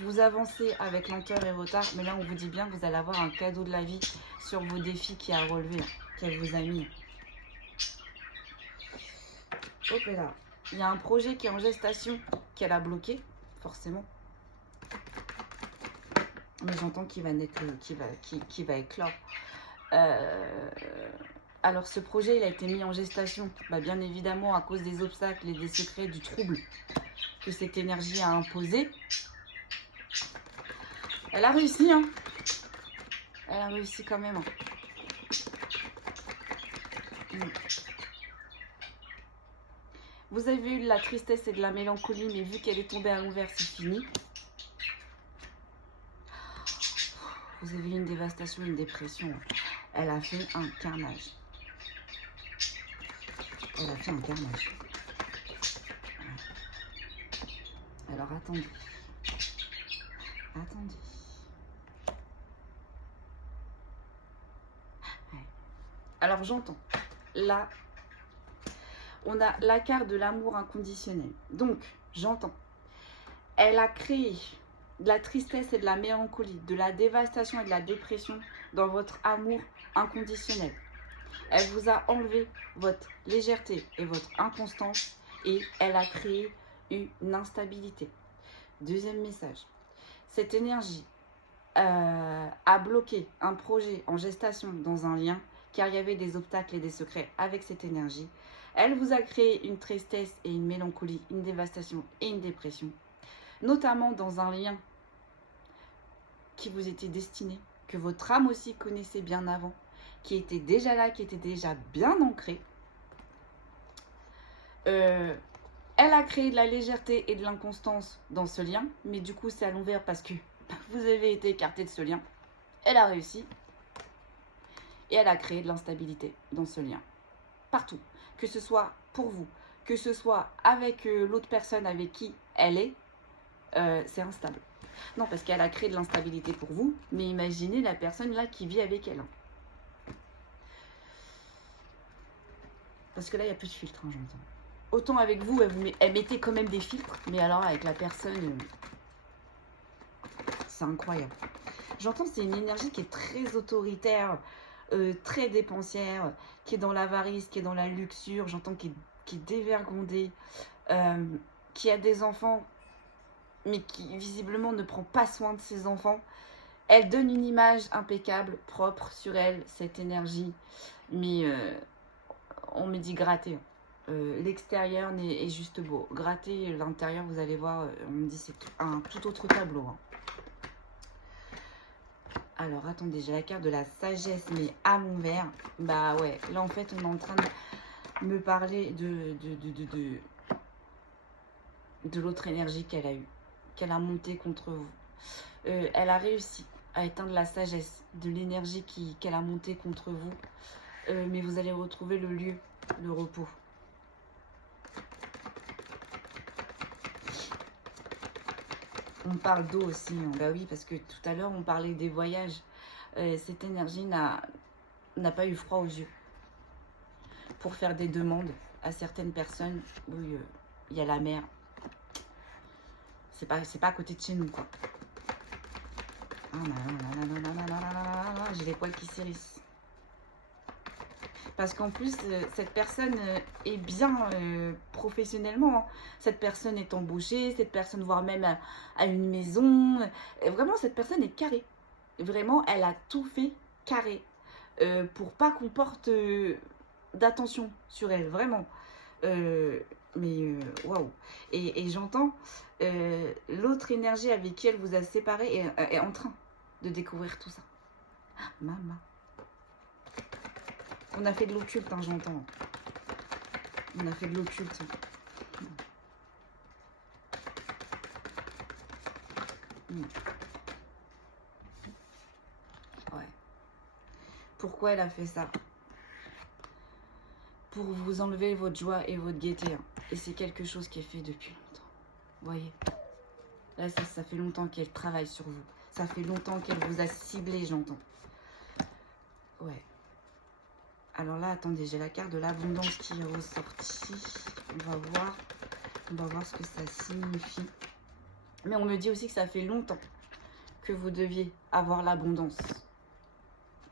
Vous avancez avec lenteur et retard, mais là on vous dit bien que vous allez avoir un cadeau de la vie sur vos défis qui a relevé, qu'elle vous a mis. Hop là. Il y a un projet qui est en gestation qu'elle a bloqué, forcément. Mais j'entends qu'il va naître, qui va éclore. Alors ce projet il a été mis en gestation, bien évidemment à cause des obstacles et des secrets du trouble que cette énergie a imposé. Elle a réussi, hein. Elle a réussi quand même. Hein. Vous avez eu de la tristesse et de la mélancolie, mais vu qu'elle est tombée à l'envers, c'est fini. Vous avez eu une dévastation, une dépression. Elle a fait un carnage. Elle a fait un carnage. Alors attendez. Attendez. Alors j'entends. Là, on a la carte de l'amour inconditionnel. Donc, j'entends. Elle a créé de la tristesse et de la mélancolie, de la dévastation et de la dépression dans votre amour inconditionnel. Elle vous a enlevé votre légèreté et votre inconstance et elle a créé une instabilité. Deuxième message, cette énergie a bloqué un projet en gestation dans un lien car il y avait des obstacles et des secrets avec cette énergie. Elle vous a créé une tristesse et une mélancolie, une dévastation et une dépression, notamment dans un lien qui vous était destiné, que votre âme aussi connaissait bien avant, qui était déjà là, qui était déjà bien ancré. Elle a créé de la légèreté et de l'inconstance dans ce lien, mais du coup c'est à l'envers parce que vous avez été écarté de ce lien. Elle a réussi et elle a créé de l'instabilité dans ce lien. Partout, que ce soit pour vous, que ce soit avec l'autre personne avec qui elle est, c'est instable. Non, parce qu'elle a créé de l'instabilité pour vous, mais imaginez la personne là qui vit avec elle. Parce que là, il n'y a plus de filtre, hein, j'entends. Autant avec vous, elle mettait quand même des filtres, mais alors avec la personne, c'est incroyable. J'entends c'est une énergie qui est très autoritaire, très dépensière, qui est dans l'avarice, qui est dans la luxure, j'entends qui est dévergondée, qui a des enfants, mais qui visiblement ne prend pas soin de ses enfants. Elle donne une image impeccable, propre sur elle, cette énergie, mais on me dit gratter. L'extérieur est juste beau. Gratter l'intérieur, vous allez voir, on me dit c'est un tout autre tableau. Hein. Alors, attendez, j'ai la carte de la sagesse, mais à l'envers. Bah ouais, là en fait, on est en train de me parler de l'autre énergie qu'elle a eue, qu'elle a montée contre vous. Elle a réussi à éteindre la sagesse de l'énergie qu'elle a montée contre vous. Mais vous allez retrouver le lieu de repos. On parle d'eau aussi, hein. Bah oui, parce que tout à l'heure, on parlait des voyages. Cette énergie n'a pas eu froid aux yeux pour faire des demandes à certaines personnes. Oui, il y a la mer. C'est pas à côté de chez nous, quoi. Ah j'ai les poils qui s'hérissent. Parce qu'en plus, cette personne est bien professionnellement. Hein. Cette personne est embauchée, cette personne voire même a une maison. Vraiment, cette personne est carrée. Vraiment, elle a tout fait carré. Pour pas qu'on porte d'attention sur elle, vraiment. Mais waouh. Et j'entends l'autre énergie avec qui elle vous a séparé est en train de découvrir tout ça. Ah, maman. On a fait de l'occulte, hein, j'entends. On a fait de l'occulte. Ouais. Pourquoi elle a fait ça? Pour vous enlever votre joie et votre gaieté. Hein. Et c'est quelque chose qui est fait depuis longtemps. Vous voyez? Là, ça fait longtemps qu'elle travaille sur vous. Ça fait longtemps qu'elle vous a ciblé, j'entends. Ouais. Alors là, attendez, j'ai la carte de l'abondance qui est ressortie. On va voir ce que ça signifie. Mais on me dit aussi que ça fait longtemps que vous deviez avoir l'abondance.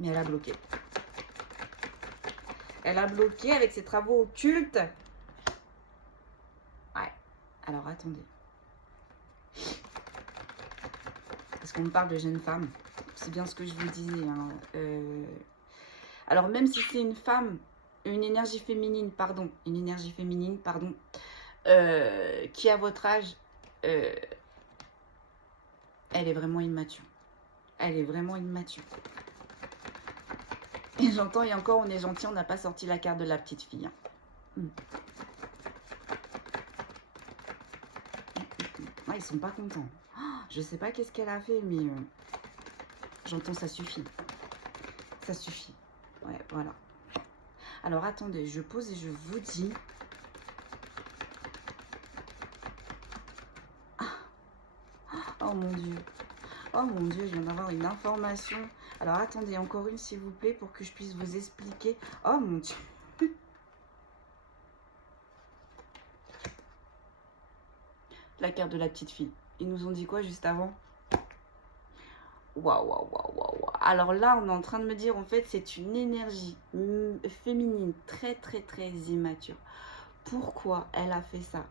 Mais elle a bloqué. Elle a bloqué avec ses travaux occultes. Ouais. Alors, attendez. Parce qu'on me parle de jeune femme. C'est bien ce que je vous disais. Hein. Alors, même si c'est une femme, une énergie féminine, pardon, qui a votre âge, elle est vraiment immature. Elle est vraiment immature. Et j'entends, et encore, on est gentil, on n'a pas sorti la carte de la petite fille. Hein. Ah, ils sont pas contents. Oh, je sais pas qu'est-ce qu'elle a fait, mais j'entends, ça suffit. Ça suffit. Ouais, voilà. Alors, attendez, je pose et je vous dis... Oh mon Dieu. Oh mon Dieu, je viens d'avoir une information. Alors, attendez, encore une, s'il vous plaît, pour que je puisse vous expliquer. Oh mon Dieu. La carte de la petite fille. Ils nous ont dit quoi juste avant? Waouh, waouh, waouh, waouh. Alors là, on est en train de me dire, en fait, c'est une énergie féminine très, très, très immature. Pourquoi elle a fait ça?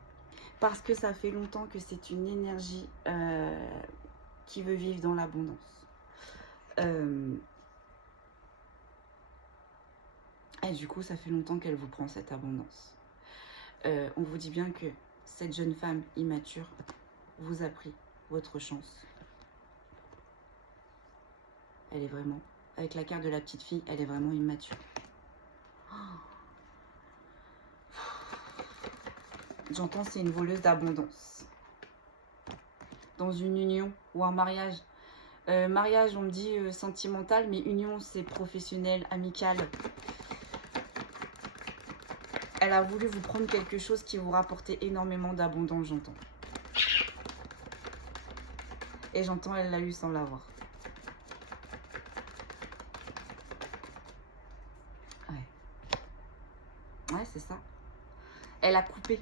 Parce que ça fait longtemps que c'est une énergie qui veut vivre dans l'abondance. Et du coup, ça fait longtemps qu'elle vous prend cette abondance. On vous dit bien que cette jeune femme immature vous a pris votre chance. Elle est vraiment, avec la carte de la petite fille, elle est vraiment immature. J'entends, c'est une voleuse d'abondance. Dans une union ou un mariage. Mariage, on me dit sentimental, mais union, c'est professionnel, amical. Elle a voulu vous prendre quelque chose qui vous rapportait énormément d'abondance, j'entends. Et j'entends, elle l'a eu sans l'avoir. Ouais, c'est ça. Elle a coupé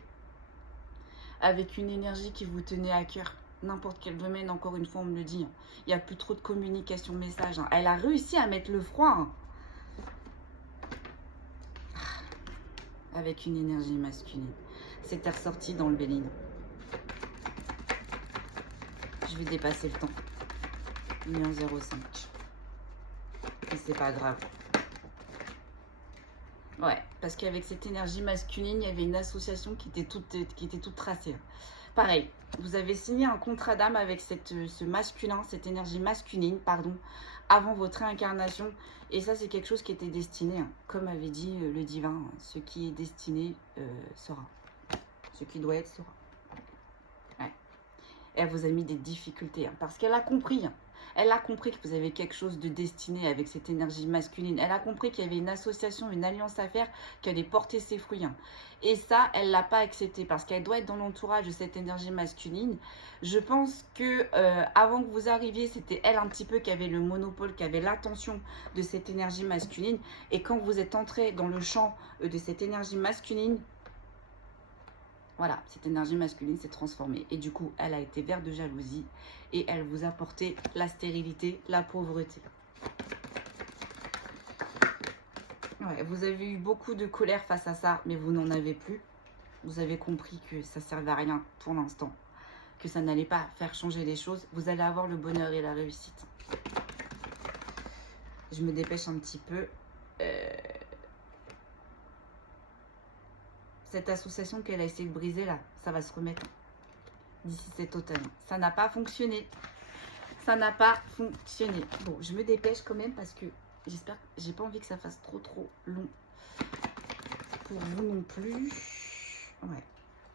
avec une énergie qui vous tenait à cœur. N'importe quel domaine, encore une fois, on me le dit. Il n'y a plus trop de communication message. Elle a réussi à mettre le froid. Avec une énergie masculine. C'était ressorti dans le Béline. Je vais dépasser le temps. Il est en 0,5. Et c'est pas grave. Ouais, parce qu'avec cette énergie masculine, il y avait une association qui était toute tracée. Pareil, vous avez signé un contrat d'âme avec ce masculin, cette énergie masculine, pardon, avant votre réincarnation. Et ça, c'est quelque chose qui était destiné, comme avait dit le divin, ce qui est destiné sera. Ce qui doit être sera. Ouais. Et elle vous a mis des difficultés, parce qu'elle a compris. Elle a compris que vous avez quelque chose de destiné avec cette énergie masculine. Elle a compris qu'il y avait une association, une alliance à faire qui allait porter ses fruits. Et ça, elle ne l'a pas accepté parce qu'elle doit être dans l'entourage de cette énergie masculine. Je pense que avant que vous arriviez, c'était elle un petit peu qui avait le monopole, qui avait l'attention de cette énergie masculine. Et quand vous êtes entré dans le champ de cette énergie masculine, voilà, cette énergie masculine s'est transformée. Et du coup, elle a été verte de jalousie. Et elle vous a porté la stérilité, la pauvreté. Ouais, vous avez eu beaucoup de colère face à ça, mais vous n'en avez plus. Vous avez compris que ça ne servait à rien pour l'instant. Que ça n'allait pas faire changer les choses. Vous allez avoir le bonheur et la réussite. Je me dépêche un petit peu. Cette association qu'elle a essayé de briser là, ça va se remettre d'ici cet automne. Ça n'a pas fonctionné. Ça n'a pas fonctionné. Bon, je me dépêche quand même parce que j'espère que j'ai pas envie que ça fasse trop long pour vous non plus. Ouais.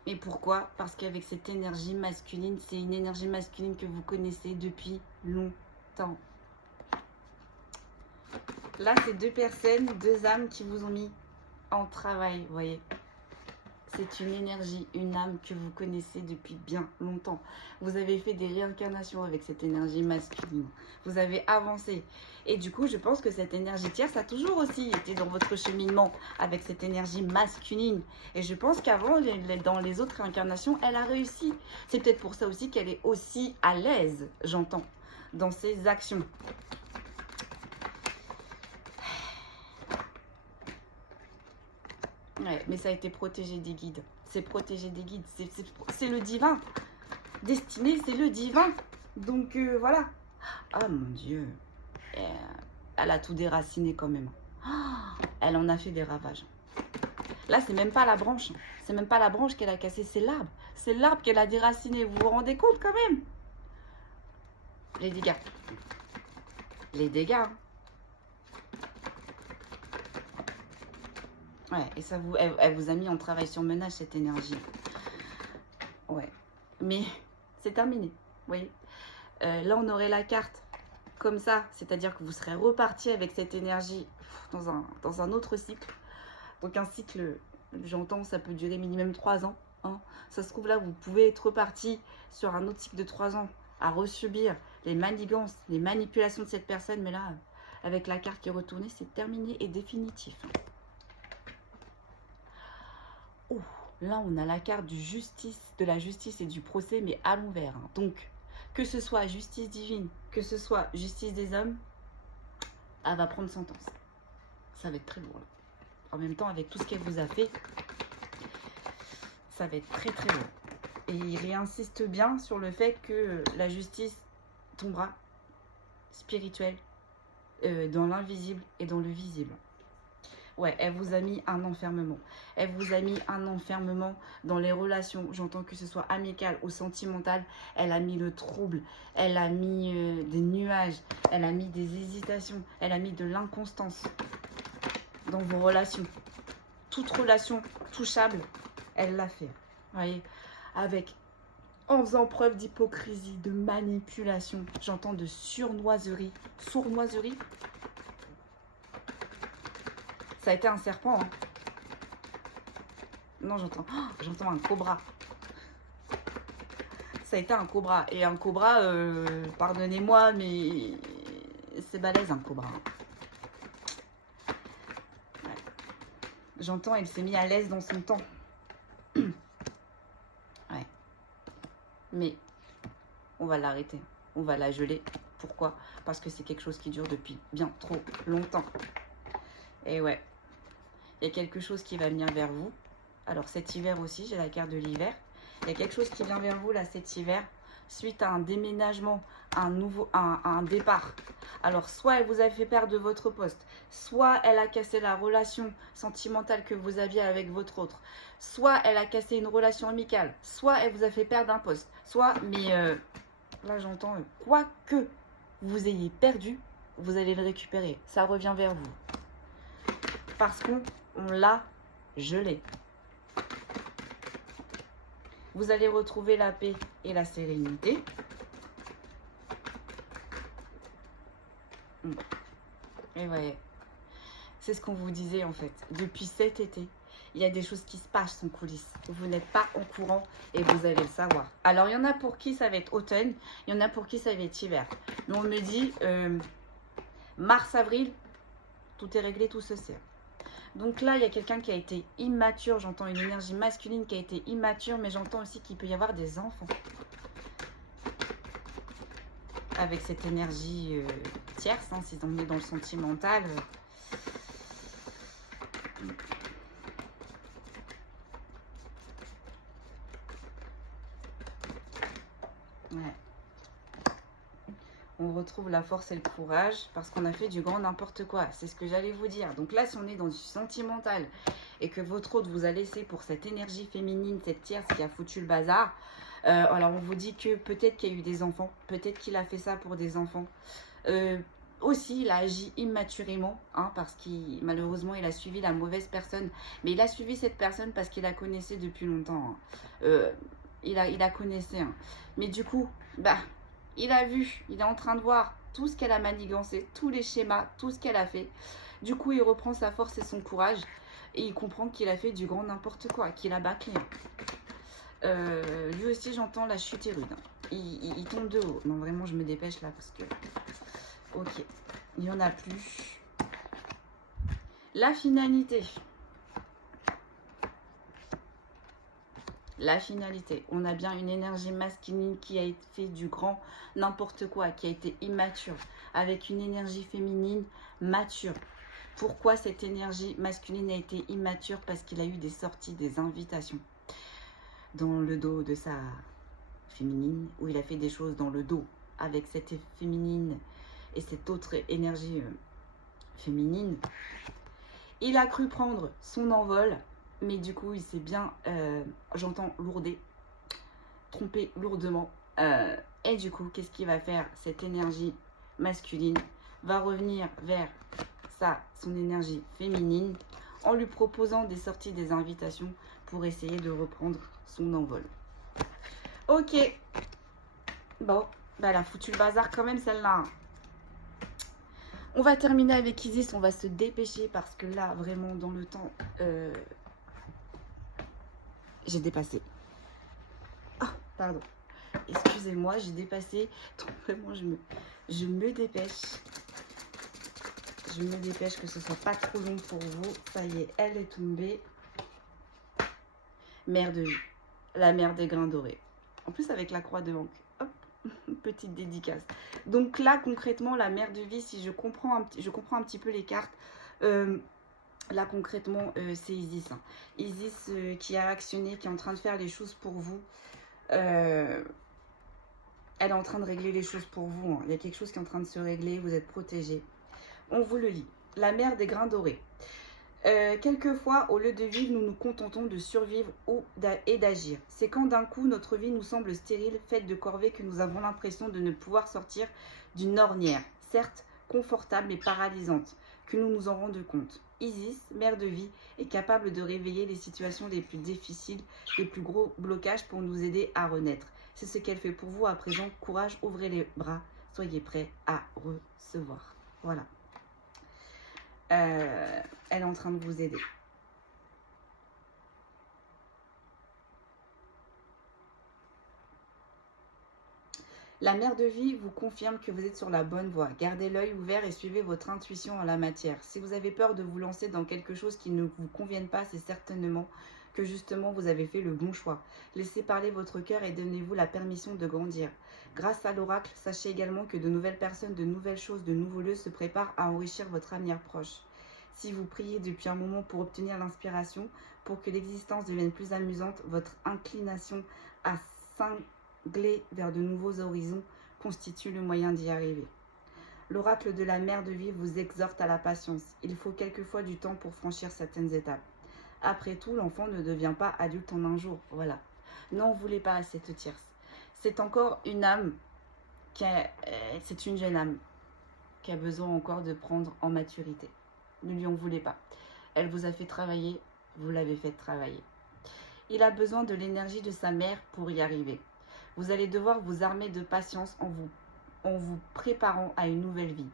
Et pourquoi? Parce qu'avec cette énergie masculine, c'est une énergie masculine que vous connaissez depuis longtemps. Là, c'est deux personnes, deux âmes qui vous ont mis en travail, vous voyez. C'est une énergie, une âme que vous connaissez depuis bien longtemps. Vous avez fait des réincarnations avec cette énergie masculine. Vous avez avancé. Et du coup, je pense que cette énergie tierce a toujours aussi été dans votre cheminement avec cette énergie masculine. Et je pense qu'avant, dans les autres réincarnations, elle a réussi. C'est peut-être pour ça aussi qu'elle est aussi à l'aise, j'entends, dans ses actions. Ouais, mais ça a été protégé des guides. C'est protégé des guides. C'est le divin. Destiné, c'est le divin. Donc, voilà. Ah, mon Dieu. Elle a tout déraciné quand même. Elle en a fait des ravages. Là, c'est même pas la branche. C'est même pas la branche qu'elle a cassée, c'est l'arbre. C'est l'arbre qu'elle a déraciné. Vous vous rendez compte quand même? Les dégâts. Les dégâts. Ouais, et ça elle vous a mis en travail sur menage, cette énergie. Ouais, mais c'est terminé, vous voyez. Là, on aurait la carte comme ça, c'est-à-dire que vous serez reparti avec cette énergie dans un autre cycle. Donc un cycle, j'entends, ça peut durer minimum 3 ans. Hein. Ça se trouve là, vous pouvez être reparti sur un autre cycle de 3 ans à resubir les manigances, les manipulations de cette personne. Mais là, avec la carte qui est retournée, c'est terminé et définitif. Oh, là, on a la carte de la justice et du procès, mais à l'envers. Hein. Donc, que ce soit justice divine, que ce soit justice des hommes, Elle va prendre sentence. Ça va être très lourd. Là. En même temps, avec tout ce qu'elle vous a fait, ça va être très très lourd. Et il réinsiste bien sur le fait que la justice tombera spirituelle dans l'invisible et dans le visible. Ouais, elle vous a mis un enfermement. Elle vous a mis un enfermement dans les relations. J'entends que ce soit amical ou sentimental. Elle a mis le trouble. Elle a mis des nuages. Elle a mis des hésitations. Elle a mis de l'inconstance dans vos relations. Toute relation touchable, elle l'a fait. Vous voyez, en faisant preuve d'hypocrisie, de manipulation. J'entends de surnoiserie. Sournoiserie. Ça a été un serpent. Hein. Non, j'entends un cobra. Ça a été un cobra. Et un cobra, pardonnez-moi, mais c'est balèze un cobra. Ouais. J'entends, elle s'est mise à l'aise dans son temps. Ouais. Mais on va l'arrêter. On va la geler. Pourquoi? Parce que c'est quelque chose qui dure depuis bien trop longtemps. Et ouais. Il y a quelque chose qui va venir vers vous. Alors cet hiver aussi, j'ai la carte de l'hiver. Il y a quelque chose qui vient vers vous là cet hiver, suite à un déménagement, un départ. Alors soit elle vous a fait perdre votre poste, soit elle a cassé la relation sentimentale que vous aviez avec votre autre, soit elle a cassé une relation amicale, soit elle vous a fait perdre un poste, soit, mais là j'entends, quoi que vous ayez perdu, vous allez le récupérer. Ça revient vers vous. Parce qu'on l'a gelé. Vous allez retrouver la paix et la sérénité. Et voyez, c'est ce qu'on vous disait en fait. Depuis cet été, il y a des choses qui se passent en coulisses. Vous n'êtes pas au courant et vous allez le savoir. Alors, il y en a pour qui ça va être automne, il y en a pour qui ça va être hiver. Mais on me dit, mars-avril, tout est réglé, tout se sert. Donc là, il y a quelqu'un qui a été immature. J'entends une énergie masculine qui a été immature, mais j'entends aussi qu'il peut y avoir des enfants. Avec cette énergie tierce, hein, si on est dans le sentimental. Ouais. On retrouve la force et le courage parce qu'on a fait du grand n'importe quoi. C'est ce que j'allais vous dire. Donc là, si on est dans du sentimental et que votre autre vous a laissé pour cette énergie féminine, cette tierce qui a foutu le bazar, alors on vous dit que peut-être qu'il y a eu des enfants, peut-être qu'il a fait ça pour des enfants. Aussi, il a agi immaturément, hein, parce qu'il malheureusement, il a suivi la mauvaise personne. Mais il a suivi cette personne parce qu'il la connaissait depuis longtemps. Hein. Il la connaissait. Hein. Mais du coup, bah... il a vu, il est en train de voir tout ce qu'elle a manigancé, tous les schémas, tout ce qu'elle a fait. Du coup, il reprend sa force et son courage. Et il comprend qu'il a fait du grand n'importe quoi, qu'il a bâclé. Lui aussi, j'entends la chute est rude. Il tombe de haut. Non, vraiment, je me dépêche là parce que... Ok, il n'y en a plus. La finalité. La finalité, on a bien une énergie masculine qui a fait du grand n'importe quoi, qui a été immature, avec une énergie féminine mature. Pourquoi cette énergie masculine a été immature? Parce qu'il a eu des sorties, des invitations dans le dos de sa féminine, où il a fait des choses dans le dos avec cette féminine et cette autre énergie féminine. Il a cru prendre son envol. Mais du coup, il s'est bien, j'entends lourder, tromper lourdement. Et du coup, qu'est-ce qu'il va faire? Cette énergie masculine va revenir vers son énergie féminine en lui proposant des sorties, des invitations pour essayer de reprendre son envol. Ok. Bon, bah elle a foutu le bazar quand même celle-là. On va terminer avec Isis, on va se dépêcher parce que là, vraiment, dans le temps... j'ai dépassé. Ah, pardon. Excusez-moi, j'ai dépassé. Donc vraiment, je me dépêche. Je me dépêche que ce soit pas trop long pour vous. Ça y est, elle est tombée. Mère de jus. La mère des grains dorés. En plus, avec la croix de banque. Hop, Petite dédicace. Donc là, concrètement, la mère de vie, si je comprends un petit peu les cartes, là, concrètement, c'est Isis. Hein. Isis qui a actionné, qui est en train de faire les choses pour vous. Elle est en train de régler les choses pour vous. Hein. Il y a quelque chose qui est en train de se régler, vous êtes protégé. On vous le lit. La mère des grains dorés. Quelquefois, au lieu de vivre, nous nous contentons de survivre et d'agir. C'est quand d'un coup, notre vie nous semble stérile, faite de corvées, que nous avons l'impression de ne pouvoir sortir d'une ornière, certes confortable et paralysante, que nous nous en rendons compte. Isis, mère de vie, est capable de réveiller les situations les plus difficiles, les plus gros blocages pour nous aider à renaître. C'est ce qu'elle fait pour vous à présent. Courage, ouvrez les bras, soyez prêts à recevoir. Voilà. Elle est en train de vous aider. La mère de vie vous confirme que vous êtes sur la bonne voie. Gardez l'œil ouvert et suivez votre intuition en la matière. Si vous avez peur de vous lancer dans quelque chose qui ne vous convienne pas, c'est certainement que justement vous avez fait le bon choix. Laissez parler votre cœur et donnez-vous la permission de grandir. Grâce à l'oracle, sachez également que de nouvelles personnes, de nouvelles choses, de nouveaux lieux se préparent à enrichir votre avenir proche. Si vous priez depuis un moment pour obtenir l'inspiration, pour que l'existence devienne plus amusante, votre inclination à cingler vers de nouveaux horizons constitue le moyen d'y arriver. L'oracle de la mère de vie vous exhorte à la patience. Il faut quelquefois du temps pour franchir certaines étapes. Après tout, l'enfant ne devient pas adulte en un jour. Voilà. N'en voulez pas à cette tierce. C'est encore une âme, c'est une jeune âme qui a besoin encore de prendre en maturité. Ne lui en voulez pas. Elle vous a fait travailler, vous l'avez fait travailler. Il a besoin de l'énergie de sa mère pour y arriver. Vous allez devoir vous armer de patience en vous préparant à une nouvelle vie.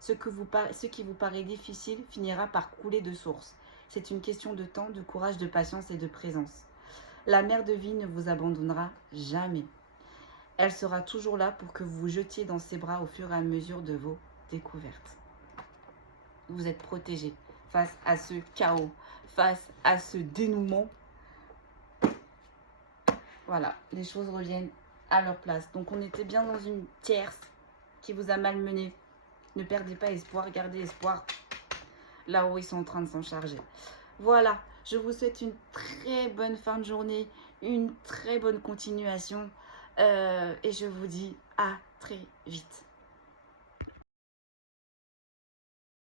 Ce qui vous paraît difficile finira par couler de source. C'est une question de temps, de courage, de patience et de présence. La mère de vie ne vous abandonnera jamais. Elle sera toujours là pour que vous vous jetiez dans ses bras au fur et à mesure de vos découvertes. Vous êtes protégé face à ce chaos, face à ce dénouement. Voilà, les choses reviennent à leur place. Donc on était bien dans une tierce qui vous a malmené. Ne perdez pas espoir, gardez espoir. Là-haut, ils sont en train de s'en charger. Voilà, je vous souhaite une très bonne fin de journée, une très bonne continuation. Et je vous dis à très vite.